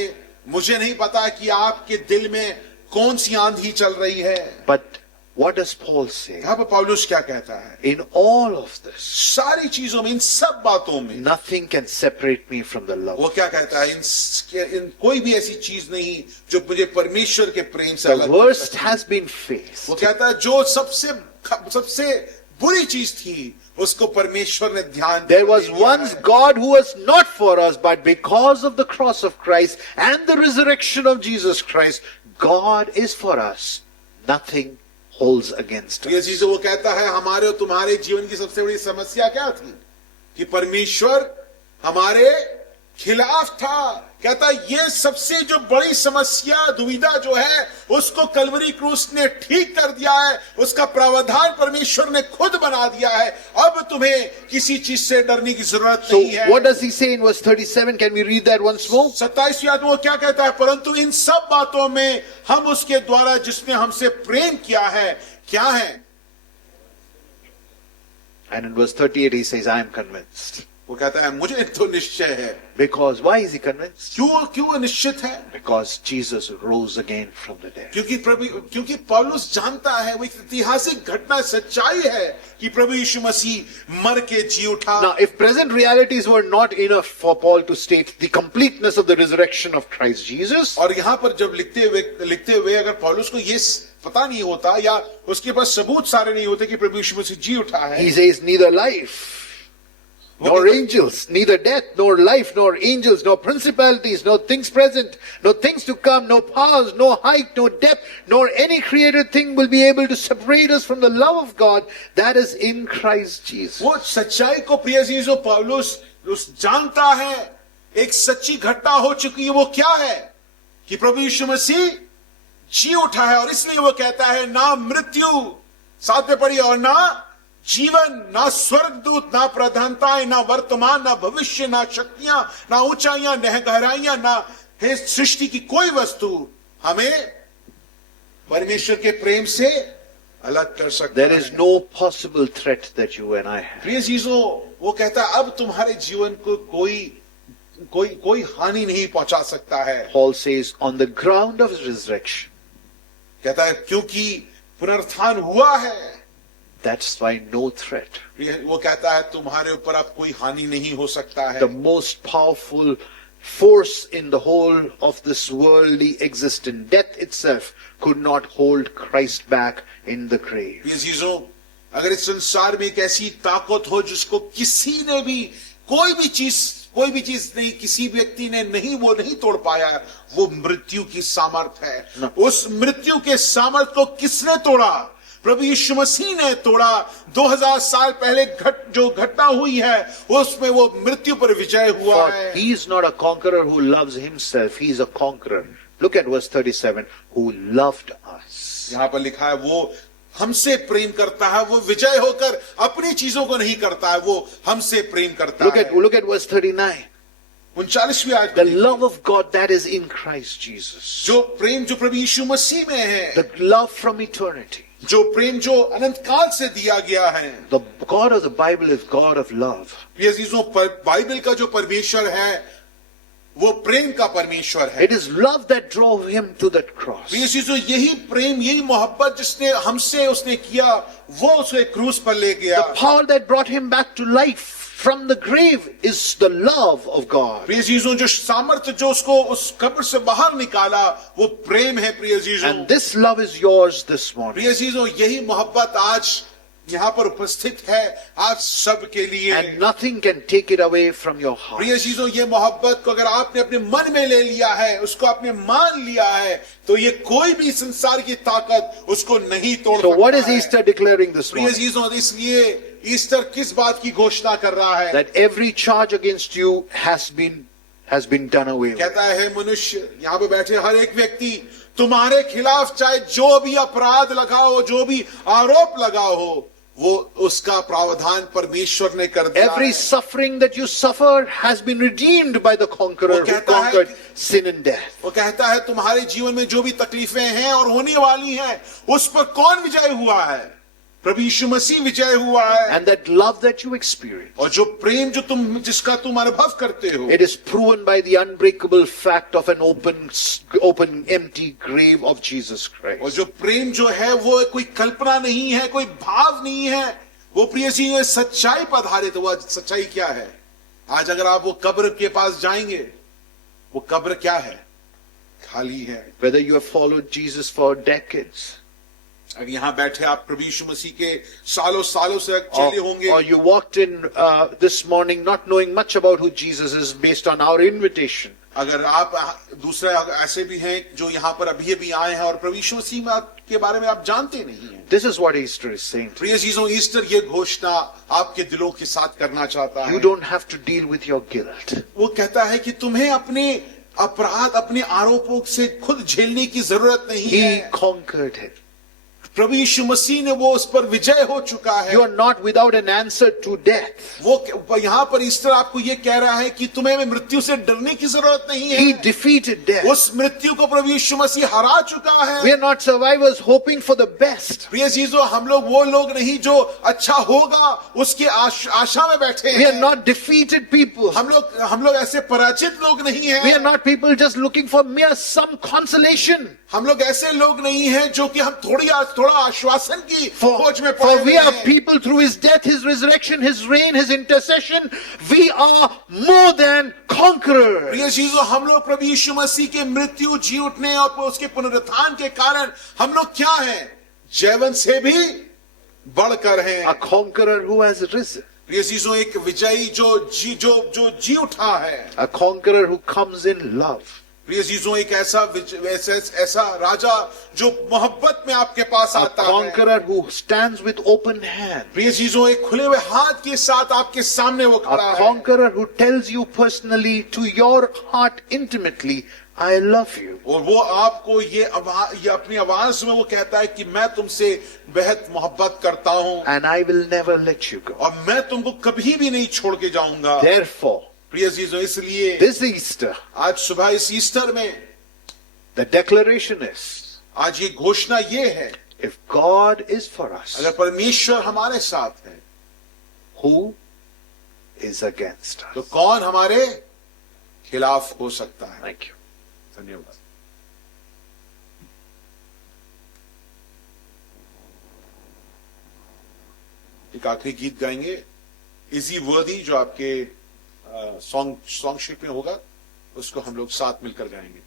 मुझे नहीं पता कि आपके दिल में कौन सी आंधी चल रही है। But what does Paul say? यहां पर पौलुस क्या कहता है? In all of this, सारी चीजों में, इन सब बातों में nothing can separate me from the love. वो क्या कहता है? इन कोई भी ऐसी चीज नहीं जो मुझे परमेश्वर के प्रेम से The अलग कर worst सकती। has been faced. वो कहता है जो सबसे बुरी चीज थी उसको परमेश्वर ने ध्यान There was दिया once है। God who was not for us, but because of the cross of Christ and the resurrection of Jesus Christ, God is for us. Nothing holds against ये us. चीज वो कहता है हमारे और तुम्हारे जीवन की सबसे बड़ी समस्या क्या थी? कि परमेश्वर हमारे खिलाफ था। कहता है ये सबसे जो बड़ी समस्या दुविधा जो है उसको कलवरी क्रूस ने ठीक कर दिया है, उसका प्रावधान परमेश्वर ने खुद बना दिया है। अब तुम्हें किसी चीज से डरने की जरूरत So नहीं है। what does he say in verse 37? Can we read that once more? 27वीं आयत में वो क्या कहता है, परंतु इन सब बातों में हम उसके द्वारा जिसने हमसे प्रेम किया है क्या है। And in verse 38 he says, I am convinced. वो कहता है मुझे तो निश्चय है। Because why is he convinced? क्यों निश्चित है? Because Jesus rose again from the dead. क्योंकि पौलुस जानता है, वो एक ऐतिहासिक घटना सच्चाई है कि प्रभु यीशु मसीह मर के जी उठा। Now, if present realities were not enough for Paul to state the completeness of the resurrection of Christ Jesus, और यहाँ पर जब लिखते हुए अगर पौलुस को ये पता नहीं होता या उसके पास सबूत सारे नहीं होते कि प्रभु यीशु मसीह जी उठा है, he says neither life nor angels, neither death, nor life, nor angels, nor principalities, nor things present, nor things to come, no powers, no height, no depth, nor any created thing will be able to separate us from the love of God that is in Christ Jesus. वो सच्चाई को प्रिय चीजों पौलुस जानता है, एक सच्ची घटना हो चुकी है। वो क्या है कि प्रभु यीशु मसीह जी उठा है, और इसलिए वो कहता है ना मृत्यु, साथ में पढ़िए, और ना जीवन, ना स्वर्गदूत, ना प्रधानताएं, ना वर्तमान, ना भविष्य, ना शक्तियां, ना ऊंचाइयां, ना गहराइयां, ना है सृष्टि की कोई वस्तु हमें परमेश्वर के प्रेम से अलग कर सकता है। There is no possible threat that you and I have. प्रिय चीजों, वो कहता है अब तुम्हारे जीवन को कोई हानि नहीं पहुंचा सकता है। Paul says, on the ground of resurrection, कहता है क्योंकि पुनरुत्थान हुआ है, that's why no threat. वो कहता है तुम्हारे ऊपर अब कोई हानि नहीं हो सकता है। The most powerful force in the whole of this worldly existence, death itself, could not hold Christ back in the grave. ये चीजों, अगर इस संसार में एक ऐसी ताकत हो जिसको किसी ने भी कोई भी चीज नहीं, किसी व्यक्ति ने वो नहीं तोड़ पाया है, वो मृत्यु की सामर्थ है। उस मृत्यु के सामर्थ को किसने तोड़ा? प्रभु यीशु मसीह ने तोड़ा। 2000 साल पहले जो घटना हुई है उसमें वो मृत्यु पर विजय हुआ है। He is not a conqueror who loves himself, he is a conqueror. Look at verse 37, who loved us. यहाँ पर लिखा है वो हमसे प्रेम करता है, वो विजय होकर अपनी चीजों को नहीं करता है, वो हमसे प्रेम करता है। Look at verse 39. 39वीं आयत, The love of God that is in Christ Jesus. जो प्रेम जो प्रभु यीशु मसीह में है, The love from eternity. जो प्रेम जो अनंत काल से दिया गया है। The God of the Bible is God of love. प्रिय चीजों, बाइबल का जो परमेश्वर है वो प्रेम का परमेश्वर है। It is love that drove him to that cross. प्रिय चीजों, यही प्रेम, यही मोहब्बत जिसने हमसे उसने किया, वो उसे क्रूस पर ले गया। The power that brought him back to life from the grave is the love of God. प्रिय चीजों, जो सामर्थ्य जो उसको उस कब्र से बाहर निकाला वो प्रेम है। प्रिय चीजों, And this love is yours this morning. प्रिय चीजों, यही मोहब्बत आज यहाँ पर उपस्थित है आप सब के लिए। And nothing can take it away from your heart. प्रिय चीजों, ये मोहब्बत को अगर आपने अपने मन में ले लिया है, उसको आपने मान लिया है, तो ये कोई भी संसार की ताकत उसको नहीं तोड़ सकता है। So what is Easter declaring this प्रिय morning? चीजों, इसलिए ईस्टर किस बात की घोषणा कर रहा है? That every charge against you has been done away with. कहता है मनुष्य, यहाँ पे बैठे हर एक व्यक्ति, तुम्हारे खिलाफ चाहे जो भी अपराध लगा हो, जो भी आरोप लगा हो, वो उसका प्रावधान परमेश्वर ने कर दिया। Every suffering that you suffer has been redeemed by the conqueror who conquered sin and death. वो कहता है तुम्हारे जीवन में जो भी तकलीफें हैं और होने वाली हैं, उस पर कौन विजय हुआ है? प्रभु यीशु मसीह विजय हुआ है। And that love that you experience, और जो प्रेम जो जिसका तुम अनुभव करते हो, it is proven by the unbreakable fact of an open empty grave of Jesus Christ. और जो प्रेम जो है वो कोई कल्पना नहीं है, कोई भाव नहीं है, वो प्रिय जी सच्चाई पर आधारित। वो सच्चाई क्या है? आज अगर आप वो कब्र के पास जाएंगे, वो कब्र क्या है? खाली है। Whether you have followed Jesus for decades, अगर यहाँ बैठे आप प्रभु यीशु मसीह के सालों से चले होंगे, or you walked in this morning not knowing much about who Jesus is based on our invitation, अगर आप दूसरे ऐसे भी हैं जो यहाँ पर अभी आए हैं और प्रभु यीशु मसीह के बारे में आप जानते नहीं हैं। This is what Easter is saying. प्रिय चीजों, ईस्टर ये घोषणा आपके दिलों के साथ करना चाहता है। You don't have to deal with your guilt. वो कहता है कि तुम्हें अपने अपराध, अपने आरोपों से खुद झेलने की जरूरत नहीं He है। conquered it. प्रभु यीशु मसीह ने वो उस पर विजय हो चुका है। You are not without an answer to death. वो यहाँ पर ईस्टर आपको ये कह रहा है कि तुम्हें मृत्यु से डरने की जरूरत नहीं है। He defeated death. उस मृत्यु को प्रभु यीशु मसीह हरा चुका है। We are not survivors hoping for the best. प्रिय चीजों, हम लोग वो लोग नहीं जो अच्छा होगा उसके आशा में बैठे We are हैं। not defeated people. हम लोग ऐसे पराजित लोग नहीं हैं। We are not people just looking for mere some consolation. हम लोग ऐसे लोग नहीं हैं जो कि हम थोड़ा आश्वासन की खोज में पड़े For हुए we are हैं। people through His death, His resurrection, His reign, His intercession. We are more than conquerors. प्रिय चीजों, हम लोग प्रभु यीशु मसीह के मृत्यु, जी उठने और उसके पुनरुत्थान के कारण हम लोग क्या हैं? जैवन से भी बढ़कर हैं। A conqueror who has risen. प्रिय चीजों, एक विजयी जो जी उठा है। A conqueror who comes in love. प्रिय चीजों, एक ऐसा राजा जो मोहब्बत में आपके पास A आता है। conqueror who stands with open hand. प्रिय चीजों, एक खुले हुए हाथ के साथ आपके सामने वो खड़ा A है। conqueror who tells you personally, to your heart intimately, I love you. और वो आपको ये अपनी आवाज में वो कहता है कि मैं तुमसे बेहद मोहब्बत करता हूं And I will never let you go. और मैं तुमको कभी भी नहीं छोड़ के जाऊंगा। Therefore, प्रिय चीजों, इसलिए this Easter, आज सुबह इस ईस्टर में the declaration is, आज ये घोषणा ये है, if God is for us, अगर परमेश्वर हमारे साथ है who is against तो us? कौन हमारे खिलाफ हो सकता है? Thank you. धन्यवाद। एक आखिरी गीत गाएंगे, इजी वर्दी, जो आपके सॉन्ग शीट में होगा, उसको हम लोग साथ मिलकर गाएंगे।